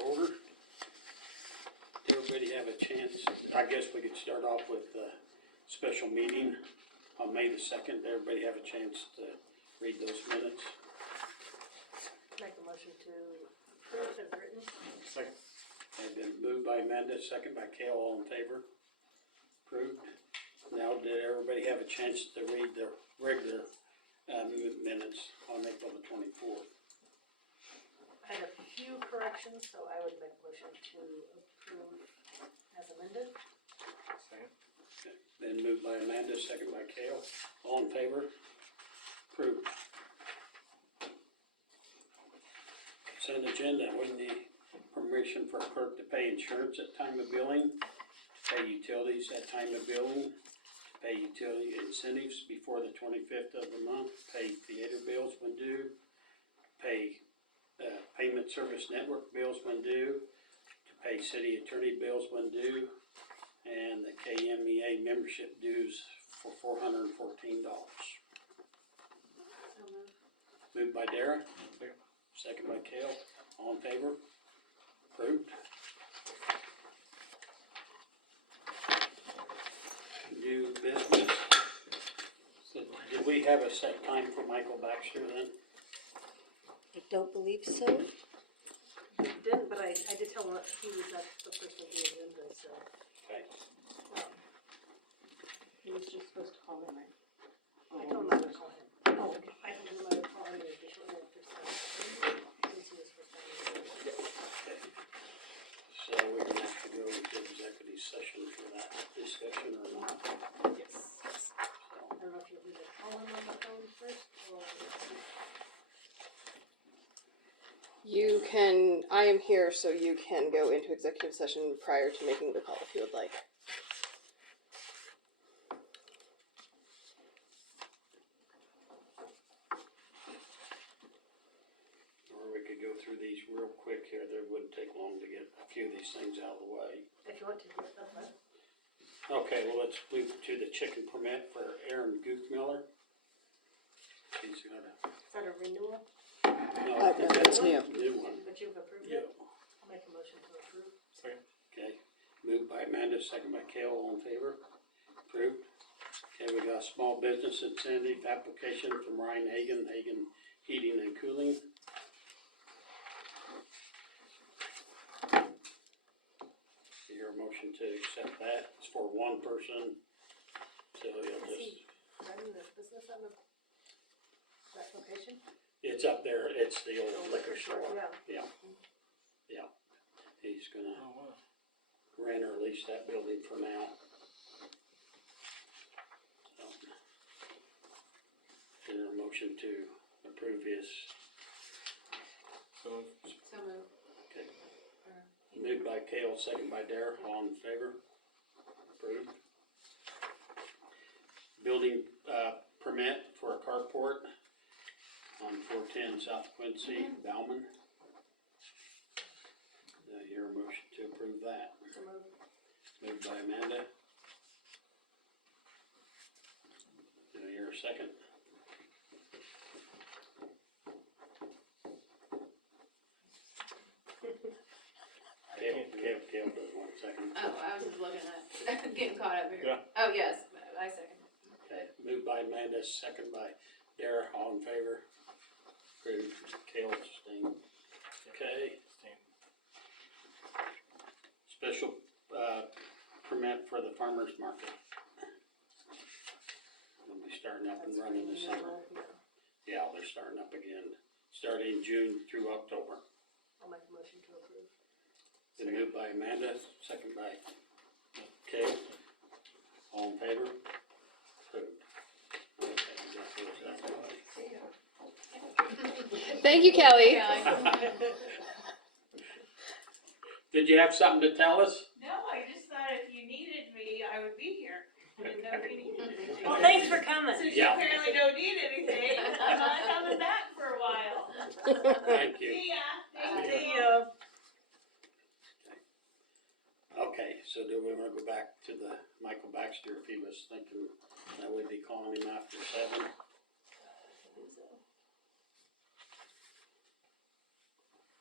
to order. Did everybody have a chance? I guess we could start off with the special meeting on May the 2nd. Did everybody have a chance to read those minutes? Make a motion to approve as written. Second. They've been moved by Amanda, second by Kale, all in favor? Approved. Now, did everybody have a chance to read the regular minutes on April the 24th? I had a few corrections, so I would make a motion to approve as amended. Second. Then moved by Amanda, second by Kale, all in favor? Approved. Consent agenda, we need permission for clerk to pay insurance at time of billing, pay utilities at time of billing, pay utility incentives before the 25th of the month, pay theater bills when due, pay payment service network bills when due, to pay city attorney bills when due, and the KMEA membership dues for $414. So moved. Moved by Dara, Second. second by Kale, all in favor? Approved. New business. So did we have a set time for Michael Baxter then? I don't believe so. You didn't, but I did tell him that he was at the first of the agenda, so. Okay. He was just supposed to call him, right? I told him I would call him. Oh, okay. I told him I would call him additionally at this time. Since he was first time. So we're gonna have to go into executive session for that discussion or not? Yes. I don't know if you'll either call him on the phone first or. You can, I am here, so you can go into executive session prior to making the call if you would like. Or we could go through these real quick here. They wouldn't take long to get a few of these things out of the way. If you want to do it, that's fine. Okay, well, let's move to the chicken permit for Aaron Guthmiller. He's gonna. Is that a renewal? No, No, that's new. New one. But you've approved Yeah. it? I'll make a motion to approve. Second. Okay, moved by Amanda, second by Kale, all in favor? Approved. Okay, we got a small business incentive application from Ryan Hagan, Hagan Heating and Cooling. Your motion to accept that, it's for one person, so you'll Is just, he running this business on that location? it's up there, it's the old liquor store. Yeah. Yeah, he's gonna Oh, wow. rent or lease that building for now. Is there a motion to approve his, So, So moved. okay, moved by Kale, second by Dara, all in favor? Approved. Building, permit for a carport on 410 South Quincy, Bauman. Do I hear a motion to approve that? So moved. Moved by Amanda. Do I hear a second? Kale does 1 second. Oh, I was just looking at, getting caught up here. Yeah. Oh, yes, I second. Okay, moved by Amanda, second by Dara, all in favor? Approved. Kale abstained. Okay, special, permit for the farmer's market. We'll be starting up and running this summer. Yeah, they're starting up again, starting June through October. I'll make a motion to approve. Been moved by Amanda, second by Kale. All in favor? Approved. Okay, that goes that way. Thank you, Kelly. Did you have something to tell us? No, I just thought if you needed me, I would be here. I didn't know if you needed anything. Well, thanks for coming. Since you Yeah. apparently don't need anything, I'm not coming back for a while. Thank you. See ya. Thank See you. ya. Okay, so do we wanna go back to the Michael Baxter if he was thinking that we'd be calling him after 7?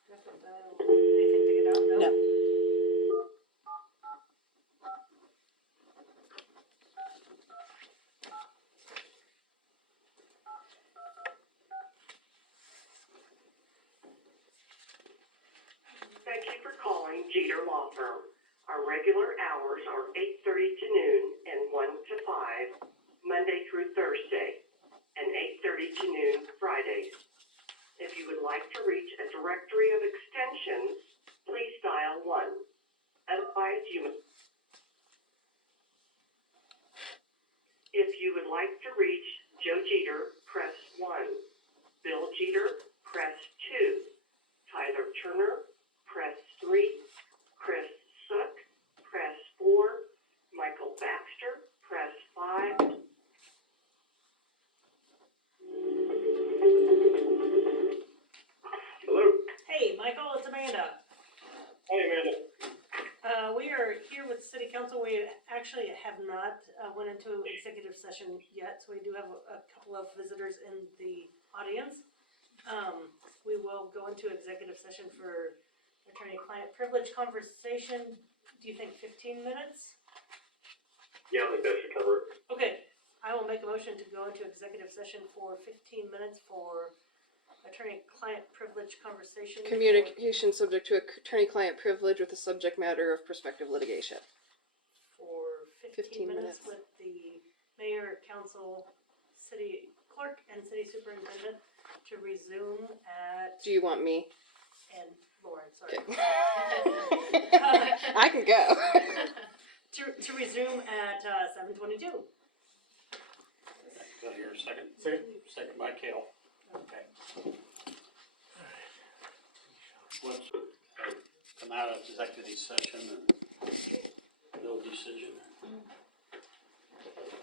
Anything to get out? Jeter Law Firm. Our regular hours are 8:30 to noon and 1 to 5, Monday through Thursday, and 8:30 to noon Fridays. If you would like to reach a directory of extensions, please dial 1. Otherwise, if you would like to reach Joe Jeter, press 1. Bill Jeter, press 2. Tyler Turner, press 3. Chris Sook, press 4. Michael Baxter, press 5. Hello. Hey, Michael, it's Amanda. Hi, Amanda. We are here with city council. We actually have not went into executive session yet, so we do have a couple of visitors in the audience. We will go into executive session for attorney-client privilege conversation. Do you think 15 minutes? Yeah, I think that should cover it. Okay, I will make a motion to go into executive session for 15 minutes for attorney-client privilege conversation. Communication subject to attorney-client privilege with the subject matter of prospective litigation. For 15 minutes with the mayor, council, city clerk, and city superintendent to resume at, Do you want me? and Lauren, sorry. Okay. I can go. To resume at 7:22. Do I hear a second? Second by Kale. Okay. Let's come out of executive session and no decision.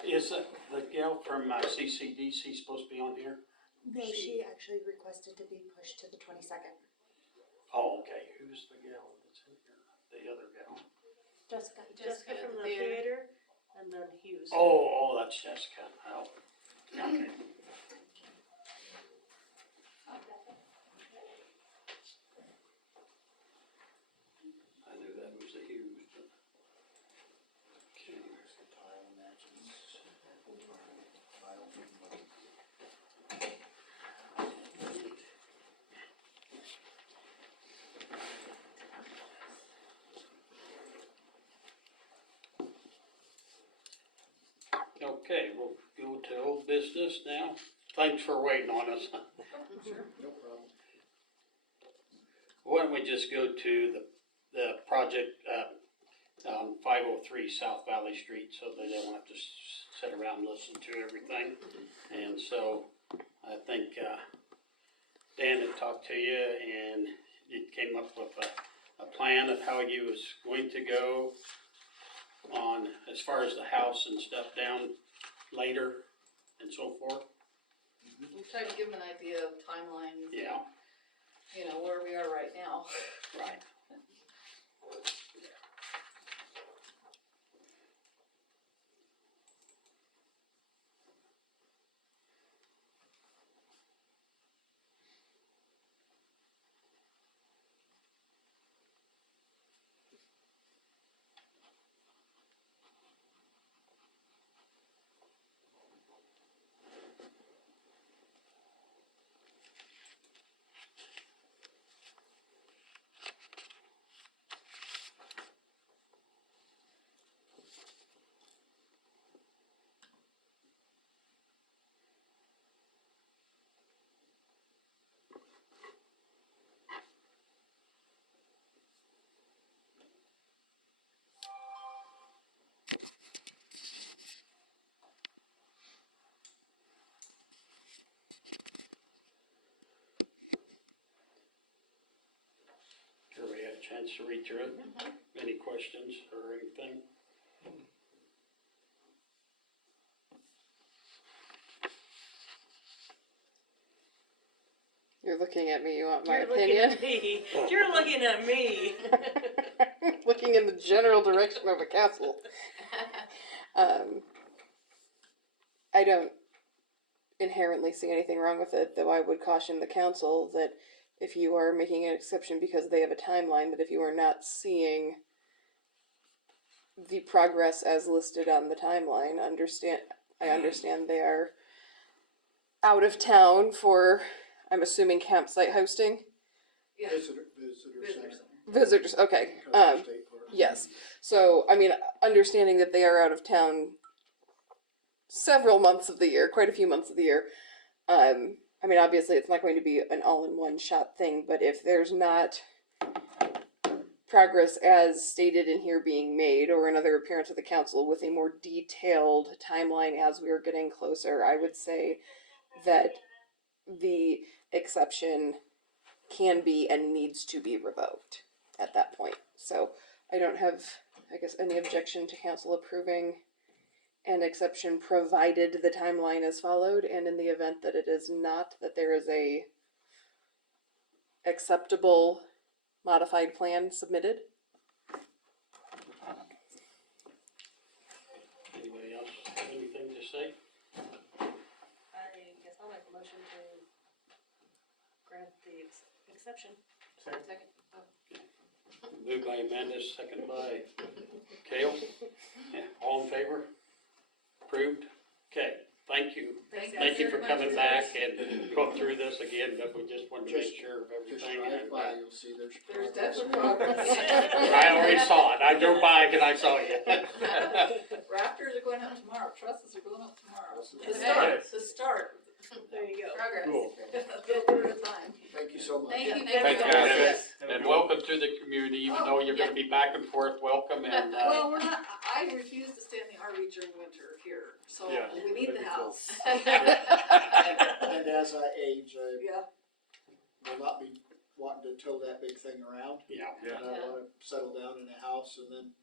Is the gal from CCDC supposed to be on here? No, she actually requested to be pushed to the 22nd. Oh, okay. Who's the gal that's in here? The other gal? Jessica from the theater, and then Hughes. Oh, that's Jessica. Oh, okay. I knew that was the Hughes, but. Okay. Okay, we'll go to old business now. Thanks for waiting on us. Sure, no problem. Why don't we just go to the project, 503 South Valley Street, so they don't have to sit around and listen to everything. And so, I think, Dan had talked to you and you came up with a plan of how you was going to go on, as far as the house and stuff down later and so forth. We tried to give them an idea of timelines, Yeah, you know, where we are right now. right. Everybody had a chance to read through it? Any questions or anything? You're looking at me, you want my You're opinion? looking at me. You're looking at me. Looking in the general direction of a castle. I don't inherently see anything wrong with it, though I would caution the council that if you are making an exception because they have a timeline, that if you are not seeing the progress as listed on the timeline, I understand they are out of town for, I'm assuming, campsite hosting. Yeah. Visitor Visitor center. center. Visitors, okay, Custer State Park. yes. So, I mean, understanding that they are out of town several months of the year, quite a few months of the year. I mean, obviously, it's not going to be an all-in-one shot thing, but if there's not progress as stated in here being made, or another appearance of the council with a more detailed timeline as we are getting closer, I would say that the exception can be and needs to be revoked at that point. So I don't have, I guess, any objection to council approving an exception provided the timeline is followed, and in the event that it is not, that there is a acceptable modified plan submitted. Anybody else have anything to say? I guess I'll make a motion to grant the exception. Second. Moved by Amanda, second by Kale. Yeah, all in favor? Approved? Okay, thank you. Thank you for coming back and going through this again, but we just wanted to make sure of Just everything. drive and, by, you'll see there's. There's progress. definitely progress. I already saw it. I drove by and I saw you. Rafters are going up tomorrow, trusses are going up tomorrow. Awesome. To start. There you go. Progress. Cool. Little bit at a time. Thank you so much. Thank you, Thank you, guys. and welcome to the community, even though you're gonna be back and forth, welcome, and, Well, we're not, I refuse to stay in the RV during winter here, so Yeah. we need the That'd be cool. house. And as I age, I Yeah, will not be wanting to tow that big thing around. yeah. And I wanna settle down in a house and then.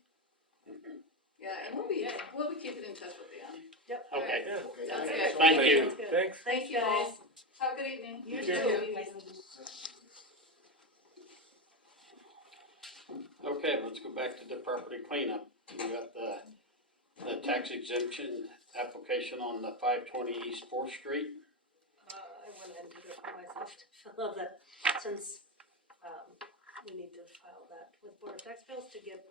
yeah, and we'll be keeping in touch with you. Yep. Okay, Okay, Sounds thank good. so thank much. you. Sounds good. Thanks. Thank you all. Have a good evening. You too. Okay, let's go back to the property cleanup. We got the tax exemption application on the 520 East 4th Street. I went ahead and did it for myself to fill out that, since, we need to file that with Board of Tax Bills to get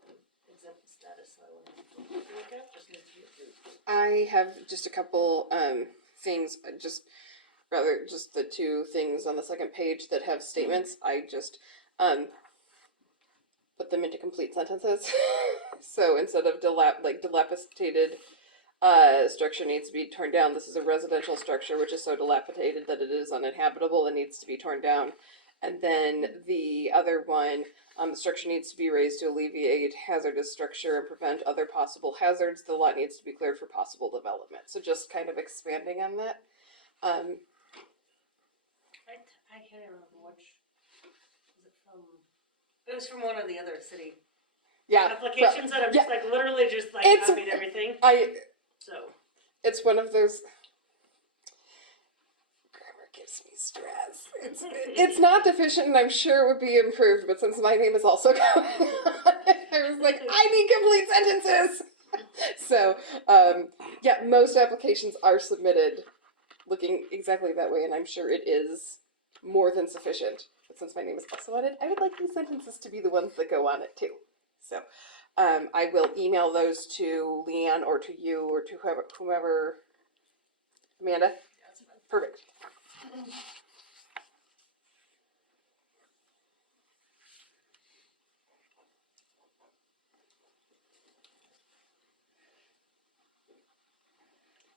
exempt status, so I went ahead and took a look at, just needs to be approved. I have just a couple things, just the two things on the second page that have statements. I just put them into complete sentences. So instead of dilapidated structure needs to be torn down, this is a residential structure which is so dilapidated that it is uninhabitable and needs to be torn down. And then the other one, the structure needs to be raised to alleviate hazardous structure and prevent other possible hazards. The lot needs to be cleared for possible development. So just kind of expanding on that. I can't remember which, was it from, it was from one of the other city applications that I'm just like, literally just like It's- copied everything, so. It's one of those. Grammar gives me stress. It's not deficient, and I'm sure it would be improved. But since my name is also going on it, I was like, I need complete sentences. So, yeah, most applications are submitted looking exactly that way, and I'm sure it is more than sufficient. But since my name is also on it, I would like these sentences to be the ones that go on it too. So, I will email those to Leanne or to you or to whomever. Amanda? Perfect.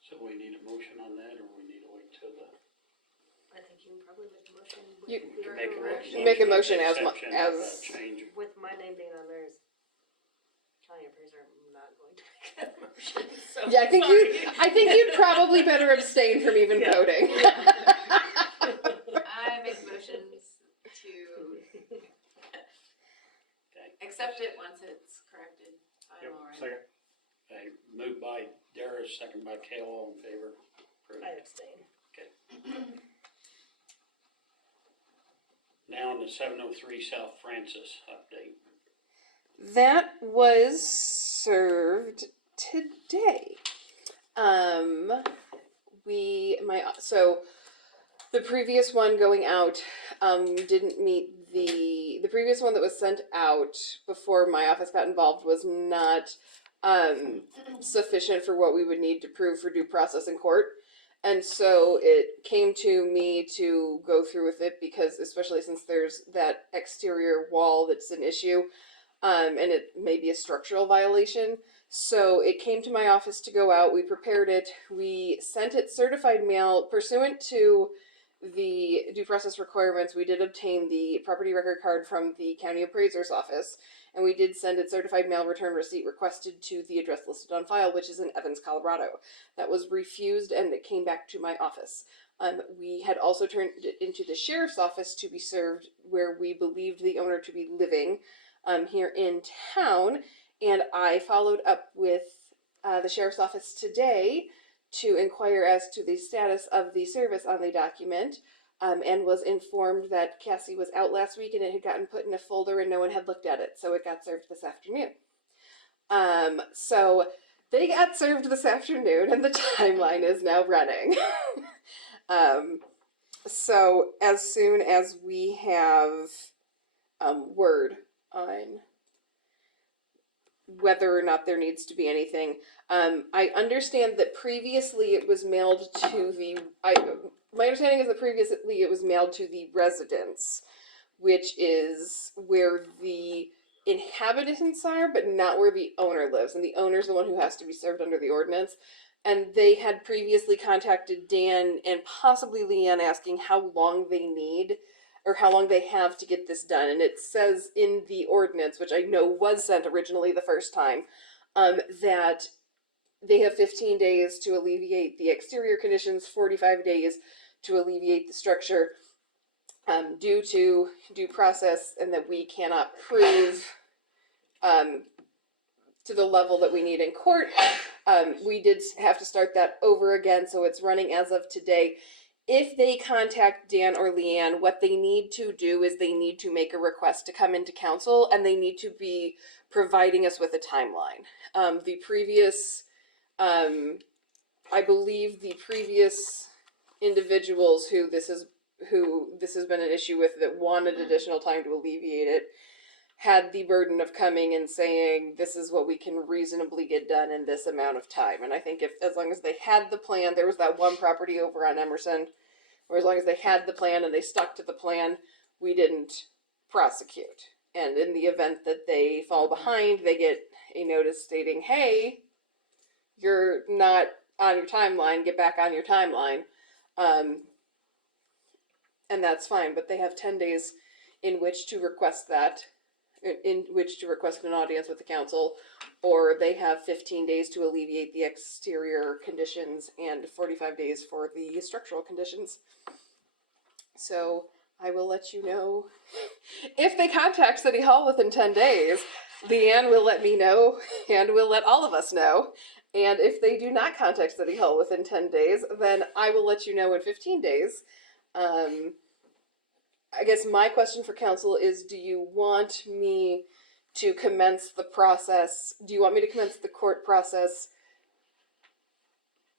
So we need a motion on that, or we need to wait till the? I think you can probably make a motion. You- We can make a motion. Make a motion as Exception, change. With my name being on there as county appraiser, I'm not going to make that motion, so. Yeah, I think sorry. I think you'd probably better abstain from even Yeah. voting. I make motions to accept it once it's corrected. Yep, Final, right? second. Okay, moved by Darius, second by Kale, all in favor? Approved. I abstain. Now on the 703 South Francis update. That was served today. So the previous one going out didn't meet the previous one that was sent out before my office got involved was not sufficient for what we would need to prove for due process in court. And so it came to me to go through with it because, especially since there's that exterior wall that's an issue, and it may be a structural violation. So it came to my office to go out. We prepared it. We sent it certified mail pursuant to the due process requirements. We did obtain the property record card from the county appraiser's office, and we did send it certified mail return receipt requested to the address listed on file, which is in Evans, Colorado. That was refused, and it came back to my office. We had also turned it into the sheriff's office to be served, where we believed the owner to be living here in town, and I followed up with the sheriff's office today to inquire as to the status of the service on the document, and was informed that Cassie was out last week and it had gotten put in a folder and no one had looked at it, so it got served this afternoon. So they got served this afternoon, and the timeline is now running. So as soon as we have word on whether or not there needs to be anything. I understand that previously it was mailed to the, my understanding is that previously it was mailed to the residence, which is where the inhabitants are, but not where the owner lives. And the owner's the one who has to be served under the ordinance. And they had previously contacted Dan and possibly Leanne asking how long they need or how long they have to get this done. And it says in the ordinance, which I know was sent originally the first time, that they have 15 days to alleviate the exterior conditions, 45 days to alleviate the structure due to due process, and that we cannot prove to the level that we need in court. We did have to start that over again, so it's running as of today. If they contact Dan or Leanne, what they need to do is they need to make a request to come into council, and they need to be providing us with a timeline. The previous, I believe the previous individuals who this has been an issue with that wanted additional time to alleviate it had the burden of coming and saying, this is what we can reasonably get done in this amount of time. And I think as long as they had the plan, there was that one property over on Emerson, where as long as they had the plan and they stuck to the plan, we didn't prosecute. And in the event that they fall behind, they get a notice stating, hey, you're not on your timeline, get back on your timeline. And that's fine, but they have 10 days in which to request that, in which to request an audience with the council, or they have 15 days to alleviate the exterior conditions and 45 days for the structural conditions. So I will let you know if they contact City Hall within 10 days. Leanne will let me know, and will let all of us know. And if they do not contact City Hall within 10 days, then I will let you know in 15 days. I guess my question for council is, do you want me to commence the process? Do you want me to commence the court process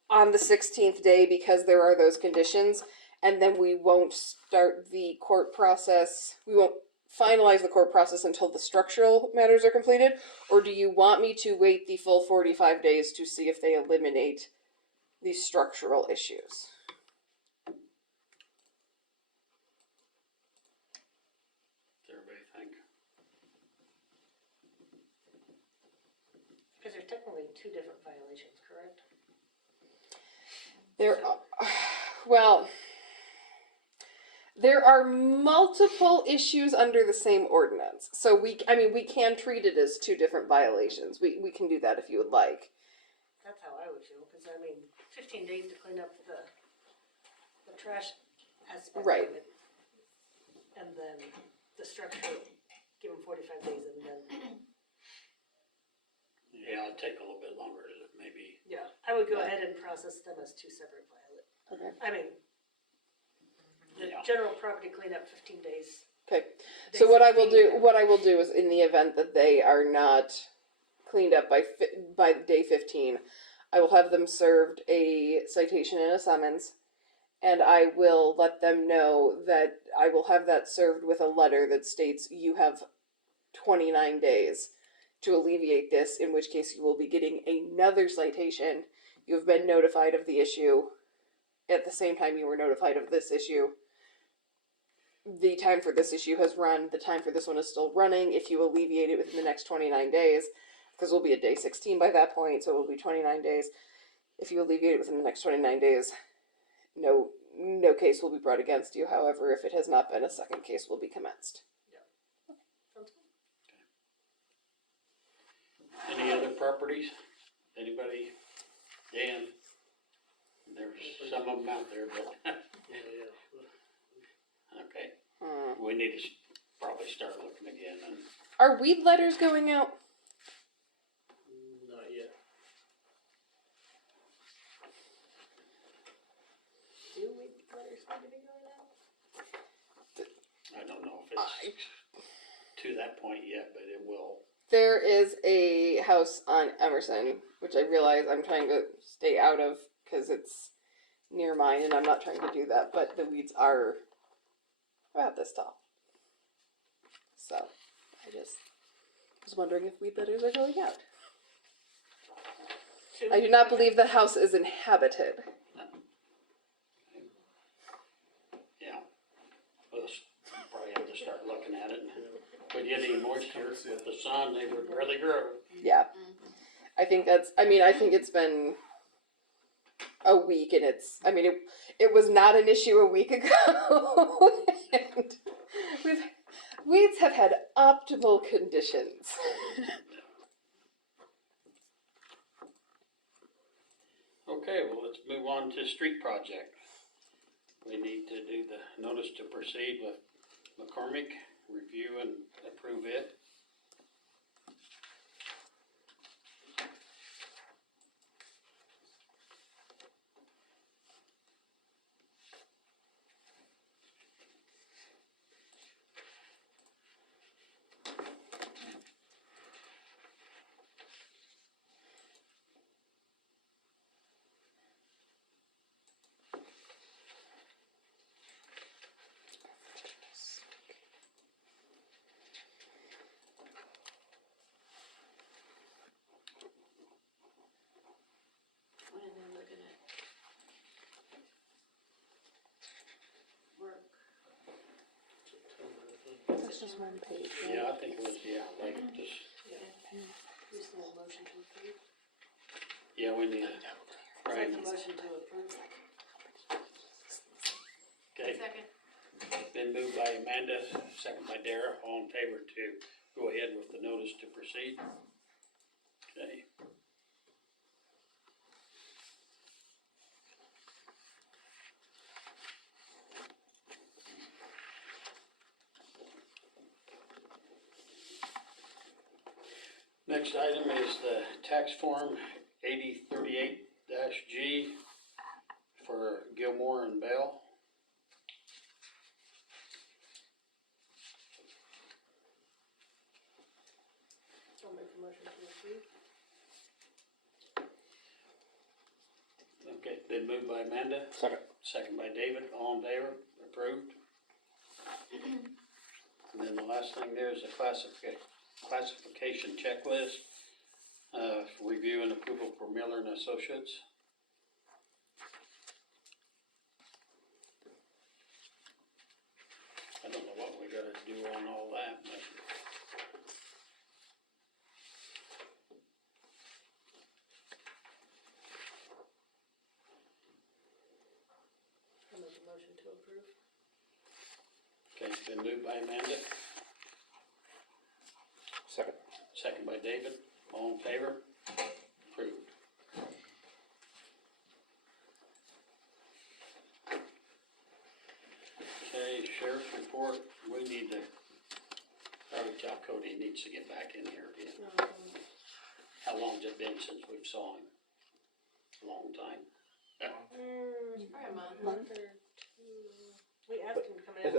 on the 16th day because there are those conditions, and then we won't start the court process, we won't finalize the court process until the structural matters are completed? Or do you want me to wait the full 45 days to see if they eliminate the structural issues? Because there's technically two different violations, correct? There are multiple issues under the same ordinance. So we can treat it as two different violations. We can do that if you would like. That's how I would feel, because 15 days to clean up the trash aspect Right. of it. And then the structure, give them 45 days and then. Yeah, it'd take a little bit longer, maybe. Yeah, I would go ahead and process them as two separate violations. Okay. The Yeah. general property cleanup, 15 days. Okay. Day So what I will 16. do is, in the event that they are not cleaned up by day 15, I will have them served a citation and a summons, and I will let them know that I will have that served with a letter that states you have 29 days to alleviate this, in which case you will be getting another citation. You have been notified of the issue. at the same time you were notified of this issue, the time for this issue has run, the time for this one is still running. If you alleviate it within the next 29 days, because we'll be at day 16 by that point, so it will be 29 days. If you alleviate it within the next 29 days, no case will be brought against you. However, if it has not been, a second case will be commenced. Sounds good. Any other properties? Anybody? Dan? There's some of them out there, but, okay. We need to probably start looking again and. Are weed letters going out? Not yet. Do we letters need to be going out? I don't know if it's to that point yet, but it will. There is a house on Emerson, which I realize I'm trying to stay out of because it's near mine and I'm not trying to do that, but the weeds are about this tall. So I just was wondering if weed litters are going out. I do not believe the house is inhabited. Yeah. We'll probably have to start looking at it. If we get any moisture with the sun, they would really grow. Yeah. I think it's been a week and it was not an issue a week ago. And weeds have had optimal conditions. Okay, well, let's move on to street project. We need to do the notice to proceed with McCormick, review and approve it. When they're looking at work. That's just one page. Yeah, I think it was, like this, Just a motion to approve. yeah, we need it. Right, Motion to approve. okay, Second. been moved by Amanda, second by Dara, all in favor to go ahead with the notice to proceed. Okay. Next item is the tax form 8038-G for Gilmore and Bell. I'll make a motion to approve. Okay, been moved by Amanda. Second by David, all in favor, approved. And then the last thing there is a classification checklist, review and approval for Miller and Associates. I don't know what we gotta do on all that, but. I'll make a motion to approve. Okay, it's been moved by Amanda. Second by David, all in favor? Approved. Okay, sheriff's report, we need to, probably tell Cody he needs to get back in here again. How long's it been since we've saw him? A long time. Probably a month. Month. We asked him to come in. It's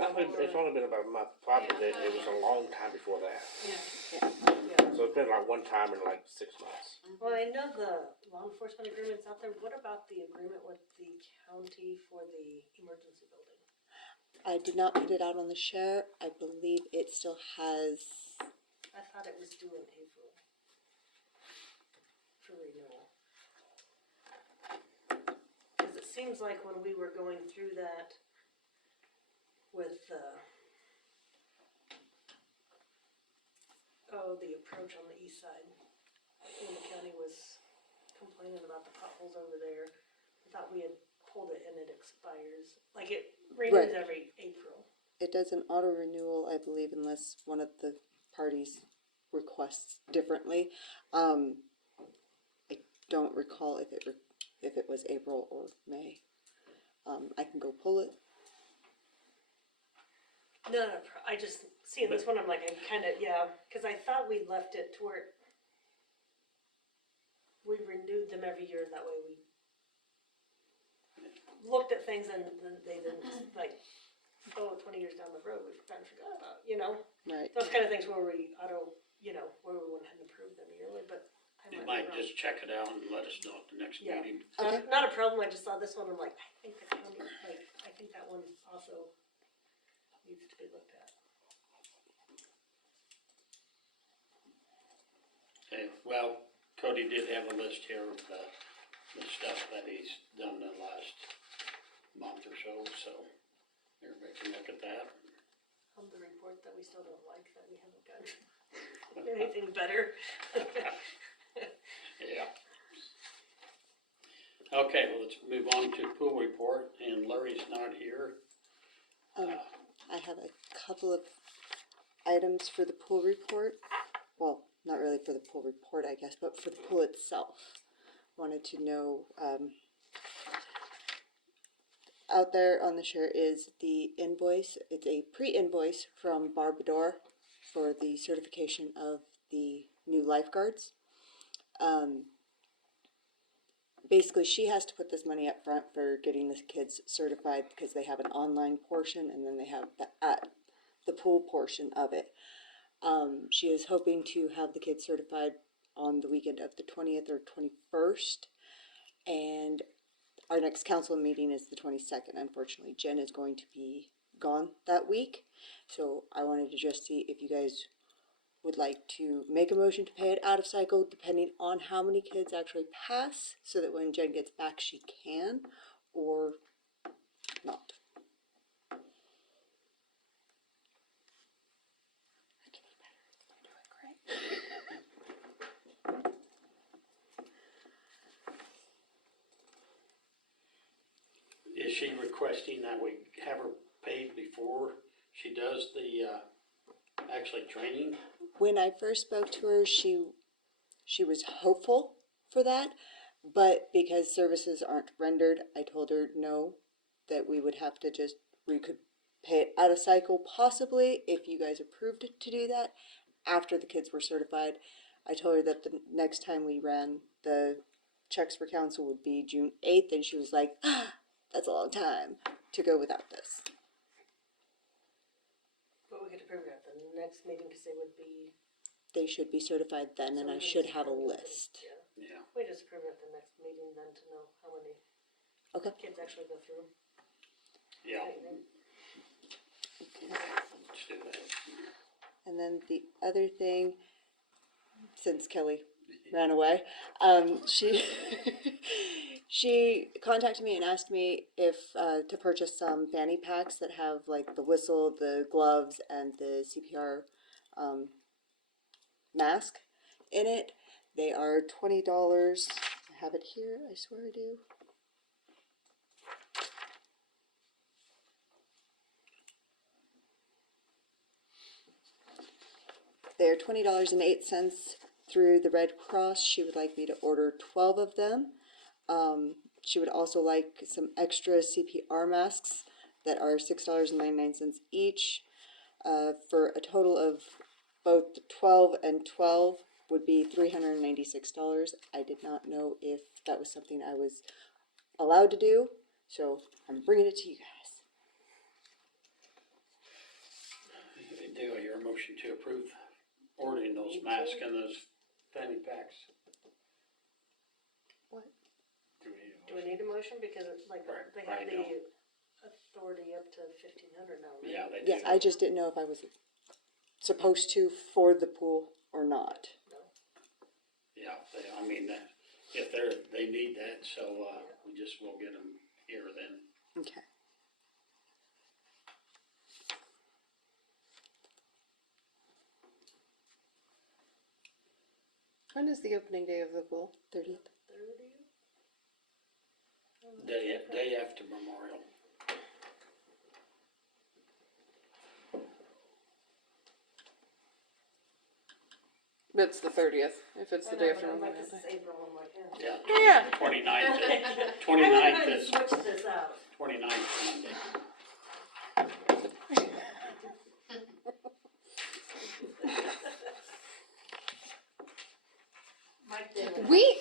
only been about a month, probably, it was a long time before that. Yeah. So it's been like one time in like 6 months. Well, I know the law enforcement agreement's out there. What about the agreement with the county for the emergency building? I did not put it out on the share. I believe it still has, I thought it was due in April for renewal. Cause it seems like when we were going through that with, the approach on the east side, when the county was complaining about the potholes over there, I thought we had pulled it and it expires, like it renews Right. every April. It does an auto renewal, I believe, unless one of the parties requests differently. I don't recall if it was April or May. I can go pull it. No, I just, seeing this one, I'm like, I kinda, yeah, cause I thought we left it to where we renewed them every year, that way we looked at things and then they didn't, like, 20 years down the road, we kind of forgot about, you know? Right. Those kind of things where we auto, you know, where we went ahead and approved them yearly, but I You might be might wrong. just check it out and let us know at the next Yeah. meeting. Okay. Not a problem, I just saw this one, I'm like, I think the county, like, I think that one also needs to be looked at. Okay, well, Cody did have a list here of the stuff that he's done the last month or so, so everybody can look at that. The report that we still don't like, that we haven't gotten anything better. Yeah. Okay, well, let's move on to pool report, and Larry's not here. I have a couple of items for the pool report. Well, not really for the pool report, I guess, but for the pool itself. Wanted to know, out there on the share is the invoice. It's a pre-invoice from Barbador for the certification of the new lifeguards. Basically, she has to put this money up front for getting the kids certified because they have an online portion and then they have the pool portion of it. She is hoping to have the kids certified on the weekend of the 20th or 21st. And our next council meeting is the 22nd. Unfortunately, Jen is going to be gone that week. So I wanted to just see if you guys would like to make a motion to pay it out of cycle depending on how many kids actually pass, so that when Jen gets back she can, or not. Is she requesting that we have her paid before she does the, actually training? When I first spoke to her, she was hopeful for that, but because services aren't rendered, I told her no, that we would have to we could pay it out of cycle possibly if you guys approved to do that after the kids were certified. I told her that the next time we ran the checks for council would be June 8th, and she was like, that's a long time to go without this. But we could approve it at the next meeting, cause they would be. They should be certified then, and so I we should just have a approve it. list. Yeah, Yeah. we just approve it at the next meeting then to know how many Okay. kids actually go through. Yeah, training. let's do that. And then the other thing, since Kelly ran away, she she contacted me and asked me if to purchase some fanny packs that have like the whistle, the gloves, and the CPR mask in it. They are $20. I have it here, I swear I do. They're $20.08 through the Red Cross. She would like me to order 12 of them. She would also like some extra CPR masks that are $6.99 each, for a total of both 12 and 12 would be $396. I did not know if that was something I was allowed to do, so I'm bringing it to you guys. Do I hear a motion to approve ordering those masks and those fanny packs? What? Do we need a motion, because it's like, Right, they have right, the no. authority up to 1,500 now, right? Yeah, they do. Yeah, I just didn't know if I was supposed to for the pool or not. Yeah, I mean, if they need that, so, we just will get them here then. Okay. When is the opening day of the pool? 30th. 30? Day after Memorial. It's the 30th, if it's the day after I'm Memorial like, this Day. is April, I'm like, yeah. Yeah. Yeah. 29th, I 29th couldn't is, switch this out. 29th Monday. Mike did. We-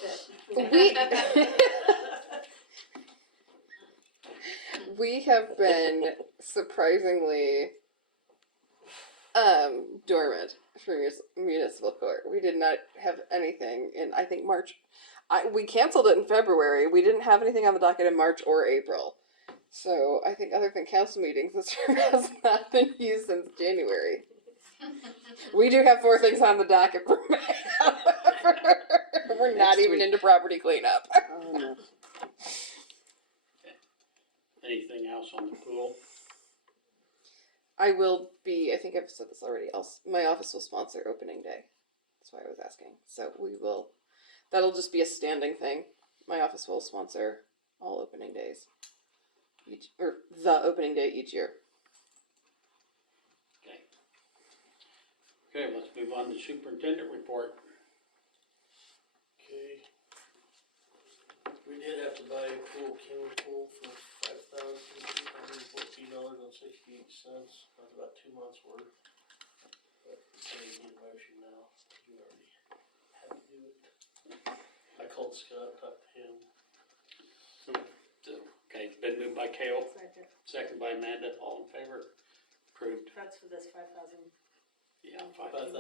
We have been surprisingly dormant for municipal court. We did not have anything in, I think, March. We canceled it in February. We didn't have anything on the docket in March or April. So I think other than council meetings, this room has not been used since January. We do have 4 things on the docket for May, however. We're not Next even week. into property cleanup. Oh, no. Anything else on the pool? I will be, I think I've said this already, my office will sponsor opening day. That's why I was asking. So that'll just be a standing thing. My office will sponsor all opening days. The opening day each year. Okay, let's move on to superintendent report. Okay. We did have to buy a pool chemical for $5,814.68. That's about 2 months worth. But we need a motion now. We already had to do it. I called Scott, talked to him. Okay, it's been moved by Kale, Second. second by Amanda, all in favor? Approved. That's for this 5,000. Yeah, $5,314.60.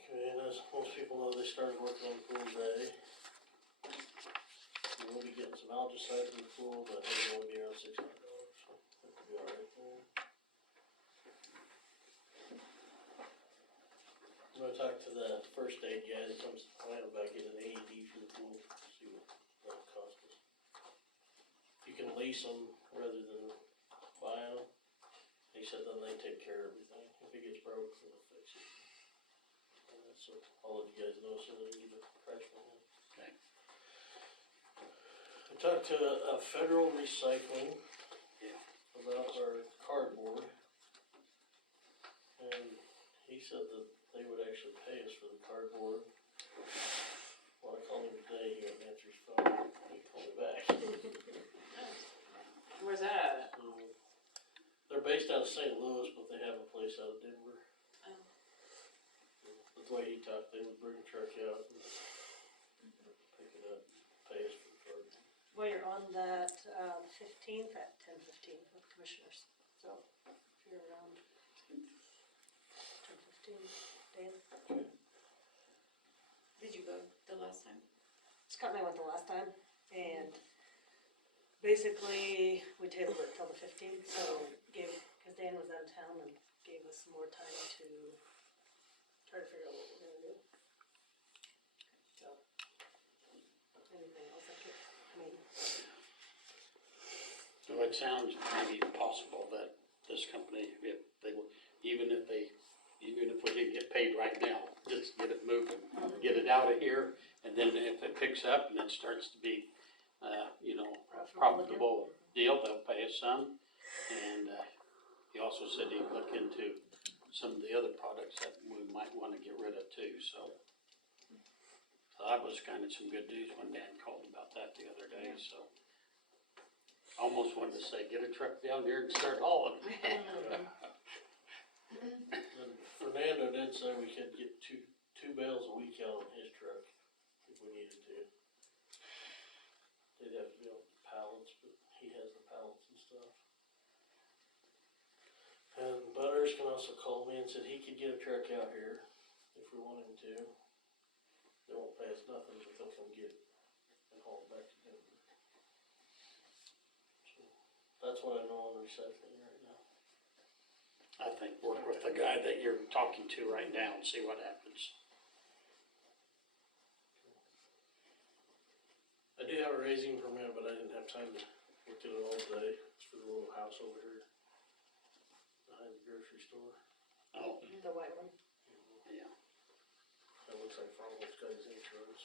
Okay, and as most people know, they started working on pool day. We'll be getting some algicide for the pool, but it'll only be around $600, so it'll be alright there. I'm gonna talk to the first aid guy that comes to the plant about getting an AED for the pool, see what that'll cost us. You can lease them rather than buy them. He said then they take care of everything. If it gets broke, they'll fix it. So I'll let you guys know so that you get a price from him. Okay. I talked to a federal recycling Yeah. about our cardboard. And he said that they would actually pay us for the cardboard. Well, I called him today, he didn't answer his phone, he called me back. Where's that at? They're based out of St. Louis, but they have a place out of Denver. Oh. But the way he talked, they would bring a truck out and pick it up, pay us for the cardboard. Well, you're on that 15th at 10:15 with commissioners. So if you're around 10:15, Dan. Did you go the last time? Scott and I went the last time, and basically we tabled it till the 15th. So because Dan was out of town and gave us some more time to try to figure out what we're gonna do. So anything else I mean. So it sounds maybe possible that this company, even if we didn't get paid right now, just get it moving, get it out of here, and then if it picks up and it starts to be, profitable deal, they'll pay us some. And, he also said he'd look into some of the other products that we might wanna get rid of too, so. So that was kinda some good news when Dan called about that the other day, so. Almost wanted to say, get a truck down here and start hauling. And Fernando did say we could get two bales a week out on his truck if we needed to. They'd have to be on pallets, but he has the pallets and stuff. And Butters can also call me and said he could get a truck out here if we want him to. They won't pay us nothing, but they'll come get it and haul it back to Denver. So that's what I know on recycling right now. I think work with the guy that you're talking to right now and see what happens. raising permit, but I didn't have time to look at it all today. It's for the little house over here behind the grocery store. Oh, The white one. yeah. That looks like Farmhold's got his insurance.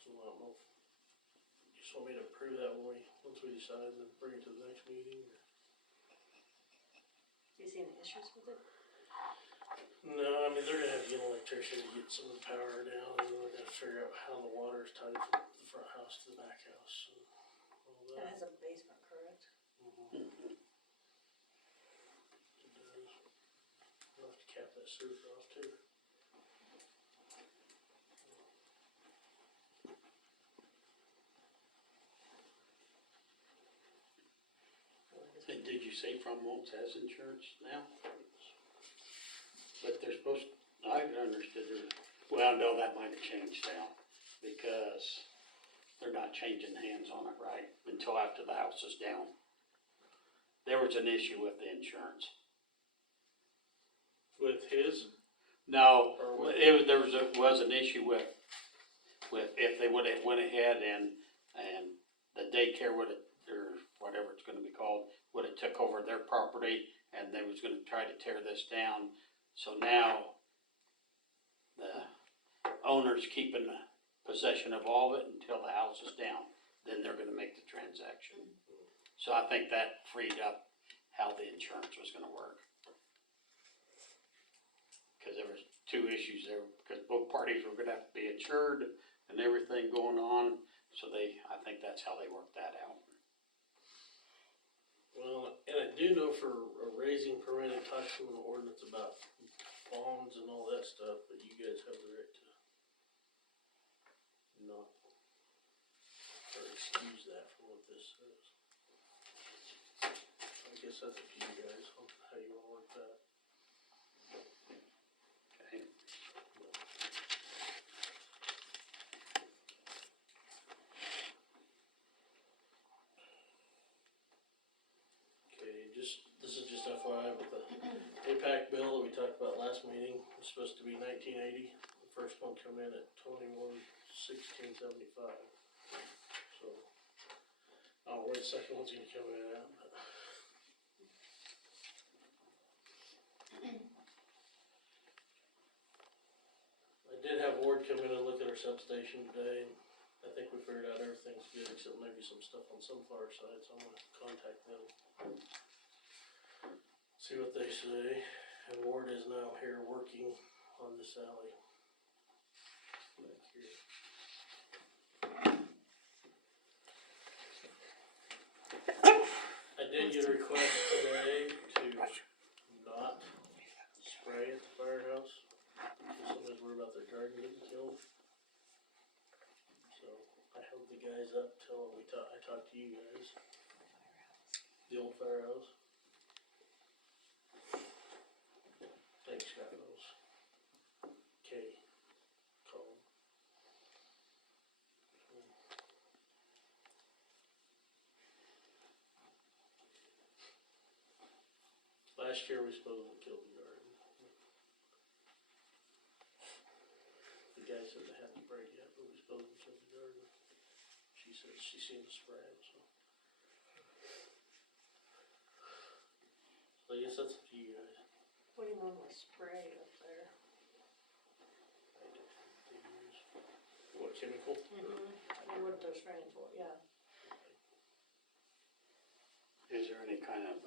So I don't know. You just want me to approve that once we decide, and then bring it to the next meeting? Or? Do you see any issues with it? No, I mean, they're gonna have to get an electrician to get some of the power down, and then we're gonna figure out how the water is tied from the front house to the back house and all It that. has a basement, correct? It does. We'll have to cap that sewer off too. And did you say Fromholtz has insurance now? But they're supposed, I understood well, no, that might have changed now, because they're not changing hands on it, right, until after the house is down. There was an issue with the insurance. With his? No, Or what? there was an issue with if they would've went ahead and the daycare would've, or whatever it's gonna be called, would've took over their property, and they was gonna try to tear this down. So now, the owner's keeping possession of all of it until the house is down, then they're gonna make the transaction. So I think that freed up how the insurance was gonna work. Cause there was two issues there, because both parties were gonna have to be insured and everything going on, so I think that's how they worked that out. Well, and I do know for a raising permit, it talks in the ordinance about bonds and all that stuff, but you guys have the right to not, or excuse that from what this says. I guess that's up to you guys, how you wanna work that. Okay. Okay, this is just FYI, but the impact bill that we talked about last meeting was supposed to be 1980. The first one come in at 21,1675. So, I don't know where the second one's gonna come in at, but. I did have Ward come in and look at our substation today, and I think we figured out everything's good except maybe some stuff on Sunflower side, so I'm gonna contact them. See what they say, and Ward is now here working on this alley. Back here. I did get a request today to not spray at the firehouse, because somebody's worried about their garden getting killed. So, I held the guys up till I talked to you guys. The old firehouse. Thanks, Scott knows. Okay, call him. Last year we supposedly killed the garden. The guy said they hadn't sprayed yet, but we supposedly killed the garden. She said she seen the spray, so. So I guess that's up to you guys. What do you normally spray up there? What chemical? I mean, what they're spraying for, yeah. Is there any kind of,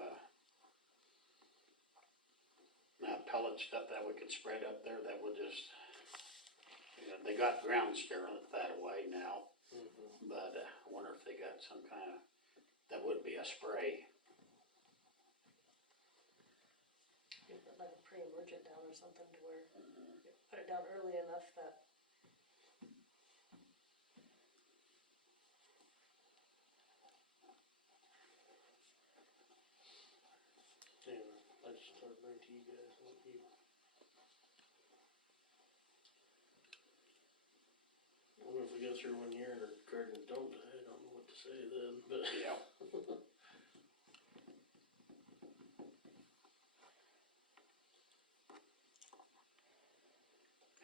pellet stuff that we could spread up there that would just, they got ground sterilant that way now, but I wonder if they got some kind of, that would be a spray. You put like a pre-emergent down or something to where, you put it down early enough that. Yeah, I just started bringing to you guys, what you. Well, if we go through 1 year and our garden don't die, I don't know what to say then, but. Yeah.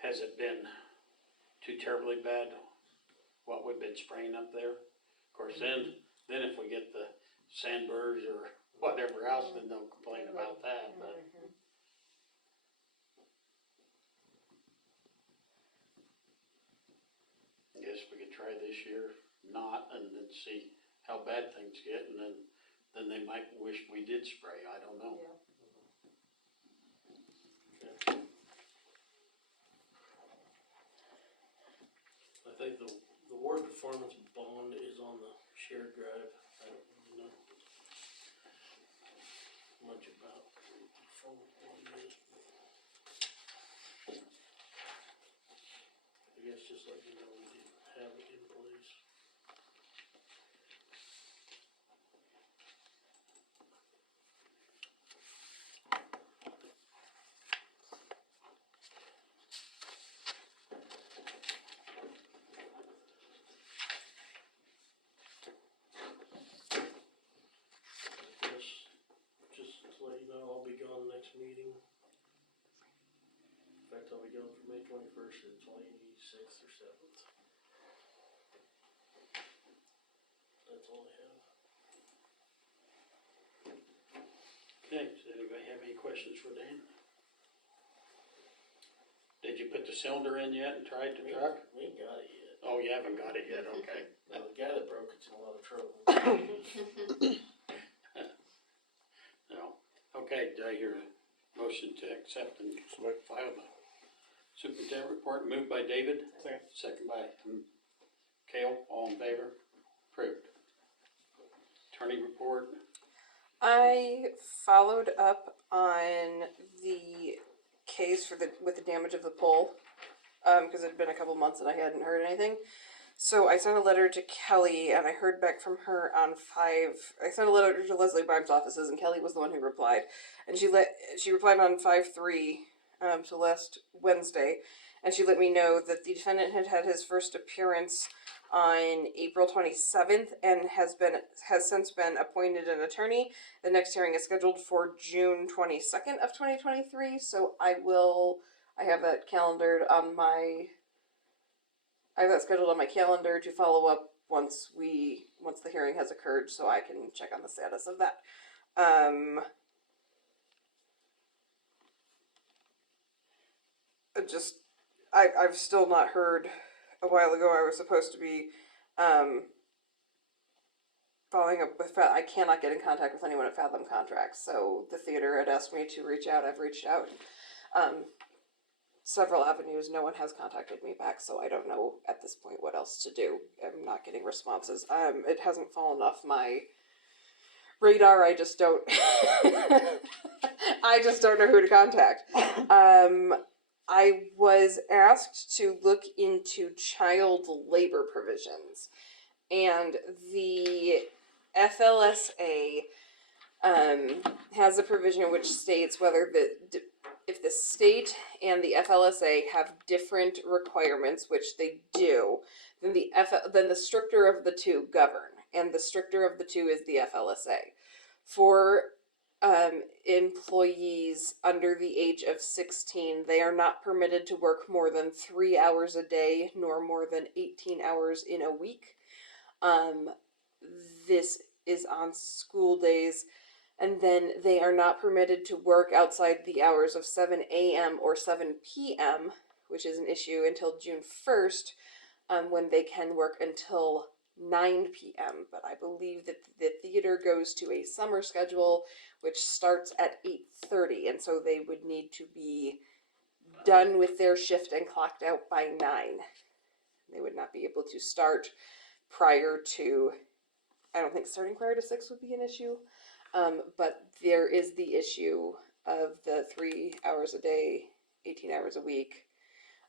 Has it been too terribly bad what we've been spraying up there. Of course, then if we get the sandburrs or whatever else, then they'll complain about that, but. I guess we could try this year, not, and then see how bad things get, and then they might wish we did spray, I don't know. I think the ward performance bond is on the shared drive. I don't know much about performance bond yet. I guess just let you know we didn't have it in place. Just to let you know, I'll be gone next meeting. In fact, I'll be gone from May 21st to the 26th or 7th. That's all I have. Okay, does anybody have any questions for Dan? Did you put the cylinder in yet and tried the truck? We ain't got it yet. Oh, you haven't got it yet, okay. Now, the guy that broke it's in a lot of trouble. No, okay, do I hear a motion to accept and file the superintendent report, moved by David? Second by Cale, all in favor? Approved. Attorney report, I followed up on the case with the damage of the pole, because it had been a couple months and I hadn't heard anything. So I sent a letter to Kelly, and I heard back from her on I sent a letter to Leslie Bimes' offices, and Kelly was the one who replied. And she replied on 5/3, so last Wednesday, and she let me know that the defendant had his first appearance on April 27th and has since been appointed an attorney. The next hearing is scheduled for June 22nd of 2023. So I have that calendared on my. I have that scheduled on my calendar to follow up once the hearing has occurred, so I can check on the status of that. I've still not heard. A while ago, I was supposed to be following up with. I cannot get in contact with anyone at Fathom Contracts, so the theater had asked me to reach out. I've reached out. Several avenues. No one has contacted me back, so I don't know at this point what else to do. I'm not getting responses. It hasn't fallen off my radar. I just don't. I just don't know who to contact. I was asked to look into child labor provisions, and the FLSA has a provision which states whether if the state and the FLSA have different requirements, which they do, then the stricter of the two govern, and the stricter of the two is the FLSA. For employees under the age of 16, they are not permitted to work more than 3 hours a day, nor more than 18 hours in a week. This is on school days. And then they are not permitted to work outside the hours of 7 a.m. or 7 p.m., which is an issue, until June 1st, when they can work until 9 p.m. But I believe that the theater goes to a summer schedule, which starts at 8:30, and so they would need to be done with their shift and clocked out by 9. They would not be able to start prior to, I don't think starting prior to 6 would be an issue. But there is the issue of the 3 hours a day, 18 hours a week.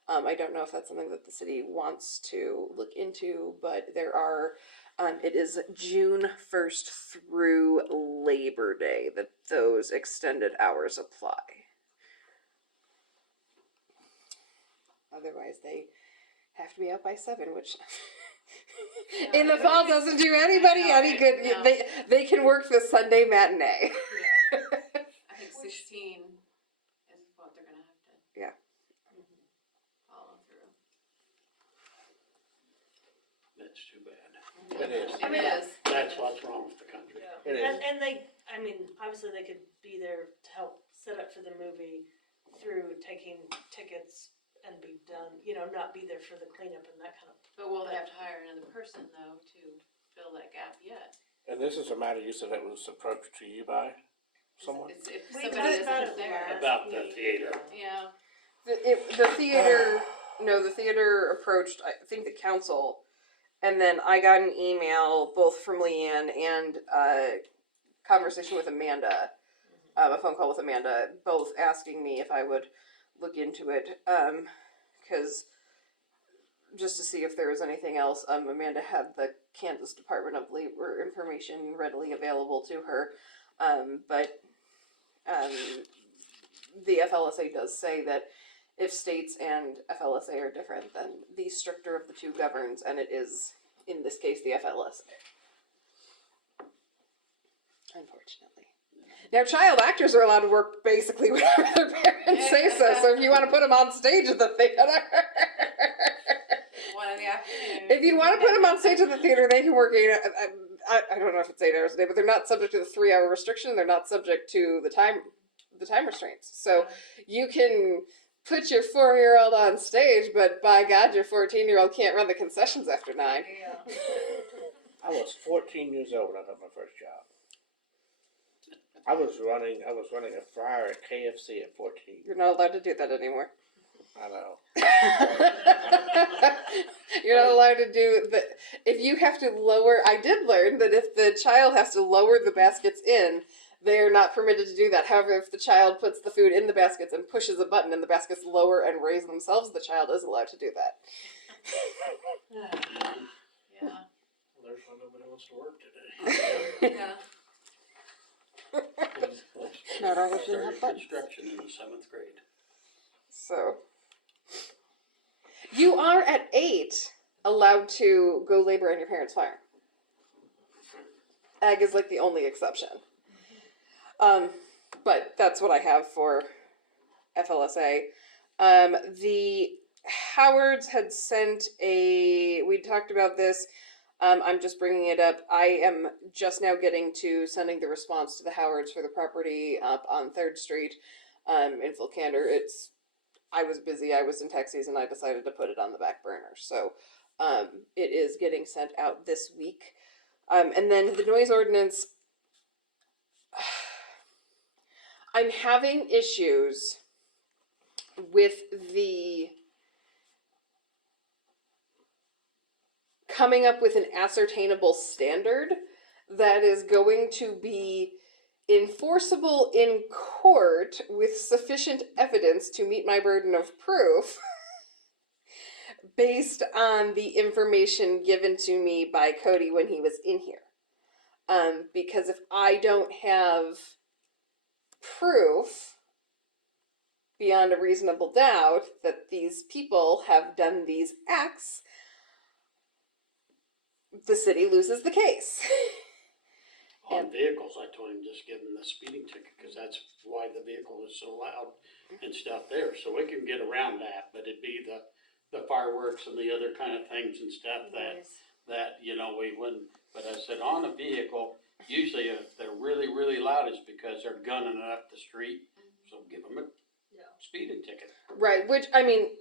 I don't know if that's something that the city wants to look into, but there are, it is June 1st through Labor Day that those extended hours apply. Otherwise, they have to be out by 7, which in the fall doesn't do anybody any good. No. They can work the Sunday matinee. I think 16 is what they're gonna have to. Yeah. Follow through. And they, I mean, obviously they could be there to help set up for the movie through taking tickets and be done, you know, not be there for the cleanup and that kind of. But will they have to hire another person though to fill that gap yet? And this is a matter you said that was approached to you by someone? It's if We somebody talked about isn't it there. last About the week. theater. Yeah, The theater, no, the theater approached, I think, the council, and then I got an email both from Leanne and a conversation with Amanda, a phone call with Amanda, both asking me if I would look into it, because just to see if there was anything else. Amanda had the Kansas Department of Labor information readily available to her, but the FLSA does say that if states and FLSA are different, then the stricter of the two governs, and it is, in this case, the FLSA. Unfortunately. Now, child actors are allowed to work basically whenever their parents say so, so if you want to put them on stage at the theater. one in the afternoon. If you want to put them on stage at the theater, they can work 8 I don't know if it's 8 hours a day, but they're not subject to the 3-hour restriction. They're not subject to the time restraints. So you can put your 4-year-old on stage, but by God, your 14-year-old can't run the concessions after 9. Yeah. I was 14 years old when I got my first job. I was running a fryer at KFC at 14. You're not allowed to do that anymore. I know. You're not allowed to do that. If you have to lower, I did learn that if the child has to lower the baskets in, they're not permitted to do that. However, if the child puts the food in the baskets and pushes a button and the baskets lower and raise themselves, the child is allowed to do that. Yeah, There's why nobody wants to work today. yeah. Not all of them Started have buttons. construction in the 7th grade. So, you are at 8 allowed to go labor on your parents' farm. Ag is like the only exception. But that's what I have for FLSA. The Howards had sent we talked about this. I'm just bringing it up. I am just now getting to sending the response to the Howards for the property up on 3rd Street. In full candor, I was busy, I was in tech season, I decided to put it on the back burner. So it is getting sent out this week. And then the noise ordinance, I'm having issues with the coming up with an ascertainable standard that is going to be enforceable in court with sufficient evidence to meet my burden of proof based on the information given to me by Cody when he was in here. Because if I don't have proof beyond a reasonable doubt that these people have done these acts, the city loses the case. On vehicles, I told him just give him the speeding ticket, because that's why the vehicle is so loud and stuff there, so we can get around that, but it'd be the fireworks and the other kind of things and stuff that, you know, we wouldn't, but I said on a vehicle, usually if they're really, really loud, it's because they're gunning it up the street, so give them a speeding ticket. Right, which, I mean,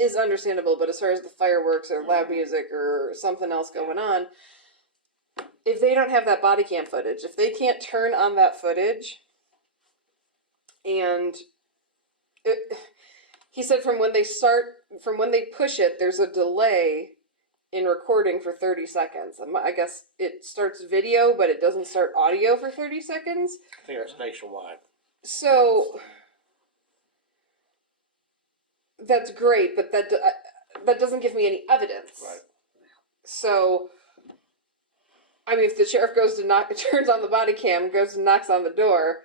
is understandable, but as far as the fireworks or loud music or something else going on, if they don't have that body cam footage, if they can't turn on that footage, and he said from when they push it, there's a delay in recording for 30 seconds. I guess it starts video, but it doesn't start audio for 30 seconds. I think that's nationwide. So that's great, but that doesn't give me any evidence. Right. So, I mean, if the sheriff goes to turns on the body cam, goes and knocks on the door,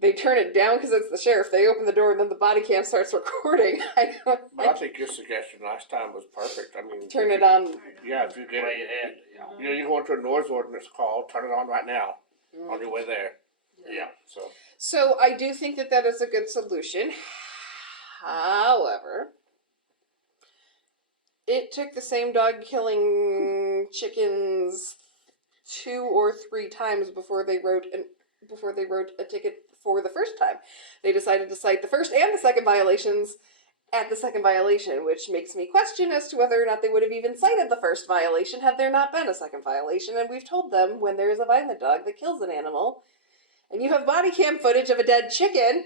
they turn it down because it's the sheriff. They open the door and then the body cam starts recording. But I think your suggestion last time was perfect. I mean, turn it on. Yeah, if you get Way it, ahead, you know, you go into a noise ordinance call, turn it on right now on your way there. yeah. So I do think that is a good solution. However, it took the same dog killing chickens 2 or 3 times before they wrote a ticket for the first time. They decided to cite the first and the second violations at the second violation, which makes me question as to whether or not they would have even cited the first violation had there not been a second violation. And we've told them when there is a violent dog that kills an animal, and you have body cam footage of a dead chicken,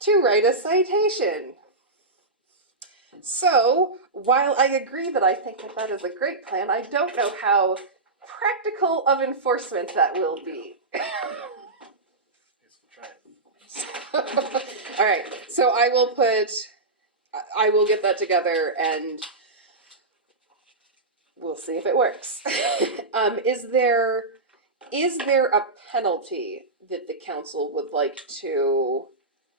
to write a citation. So, while I agree that I think that that is a great plan, I don't know how practical of enforcement that will be. All right, so I will get that together and we'll see if it works. Is there a penalty that the council would like to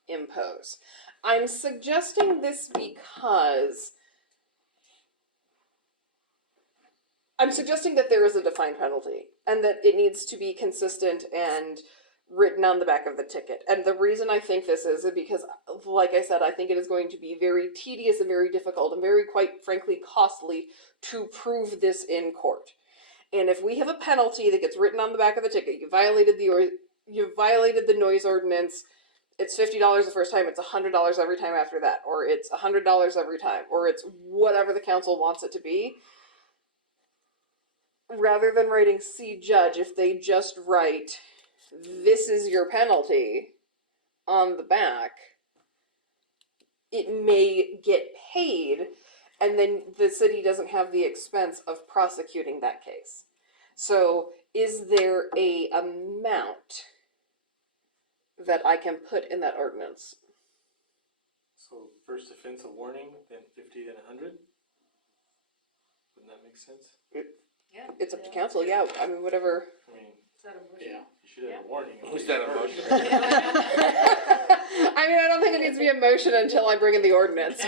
impose? I'm suggesting this because I'm suggesting that there is a defined penalty and that it needs to be consistent and written on the back of the ticket. And the reason I think this is because, like I said, I think it is going to be very tedious and very difficult and very, quite frankly, costly to prove this in court. And if we have a penalty that gets written on the back of the ticket, you violated the noise ordinance, it's $50 the first time, it's $100 every time after that, or it's $100 every time, or it's whatever the council wants it to be. Rather than writing "See Judge," if they just write "This is your penalty" on the back, it may get paid, and then the city doesn't have the expense of prosecuting that case. So, is there a amount that I can put in that ordinance? So first offense a warning, then 50, then 100? Wouldn't that make sense? Yeah. It's up to council, yeah. I mean, whatever. I mean, Is that a motion? Yeah. you should have a warning. Instead of motion. I mean, I don't think it needs to be a motion until I bring in the ordinance,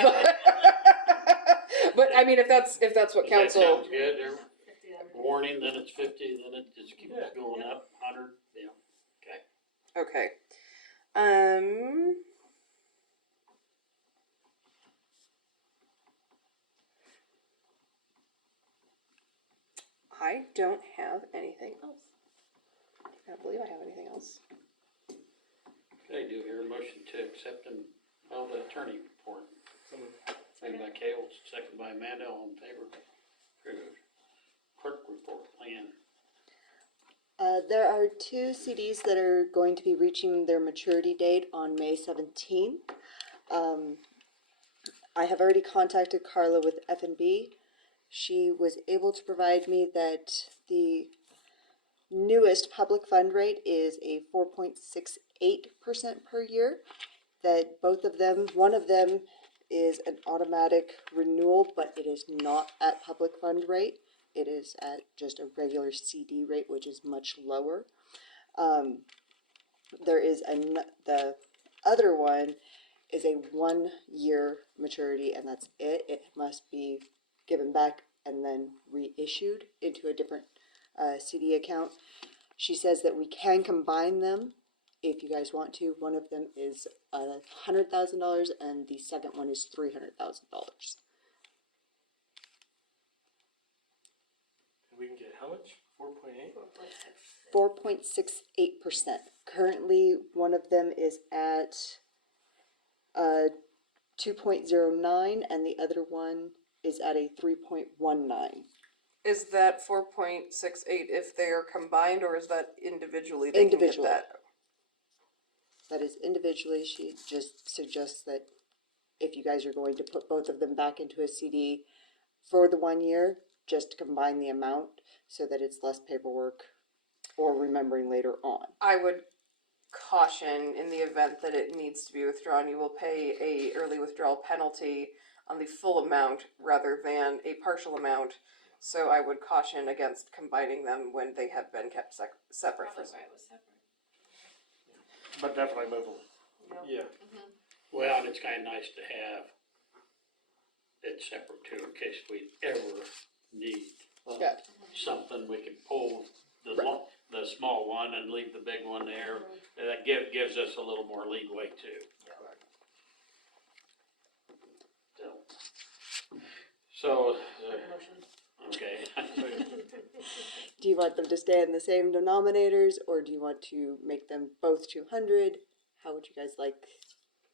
but I mean, if that's what That council. sounds good. There- 50 on it. Warning, then it's 50, then it just keeps going up, 100, yeah. Okay. I don't have anything else. I don't believe I have anything else. Okay, do you hear a motion to accept and file the attorney report? Made by Cale, second by Amanda, all in favor. Approved. Clerk report plan. There are 2 CDs that are going to be reaching their maturity date on May 17th. I have already contacted Carla with F&B. She was able to provide me that the newest public fund rate is a 4.68% per year. That both of them, one of them is an automatic renewal, but it is not at public fund rate. It is at just a regular CD rate, which is much lower. The other one is a 1-year maturity, and that's it. It must be given back and then reissued into a different CD account. She says that we can combine them if you guys want to. One of them is $100,000 and the second one is $300,000. We can get how much? 4.8? 4.68%. Currently, one of them is at 2.09 and the other one is at a 3.19. Is that 4.68 if they are combined, or is that individually? Individually. Can get That is individually. She just suggests that if you guys are going to put both of them back into a CD for the 1 year, just combine the amount so that it's less paperwork or remembering later on. I would caution, in the event that it needs to be withdrawn, you will pay a early withdrawal penalty on the full amount rather than a partial amount. So I would caution against combining them when they have been kept separate. Probably why it was separate. But definitely move them. Yeah. Well, and it's kinda nice to have it separate too, in case we ever need Yeah. something, we can pull the small one and leave the big one there. And that gives us a little more leeway too. So, Motion. Okay. Do you want them to stay in the same denominators, or do you want to make them both 200? How would you guys like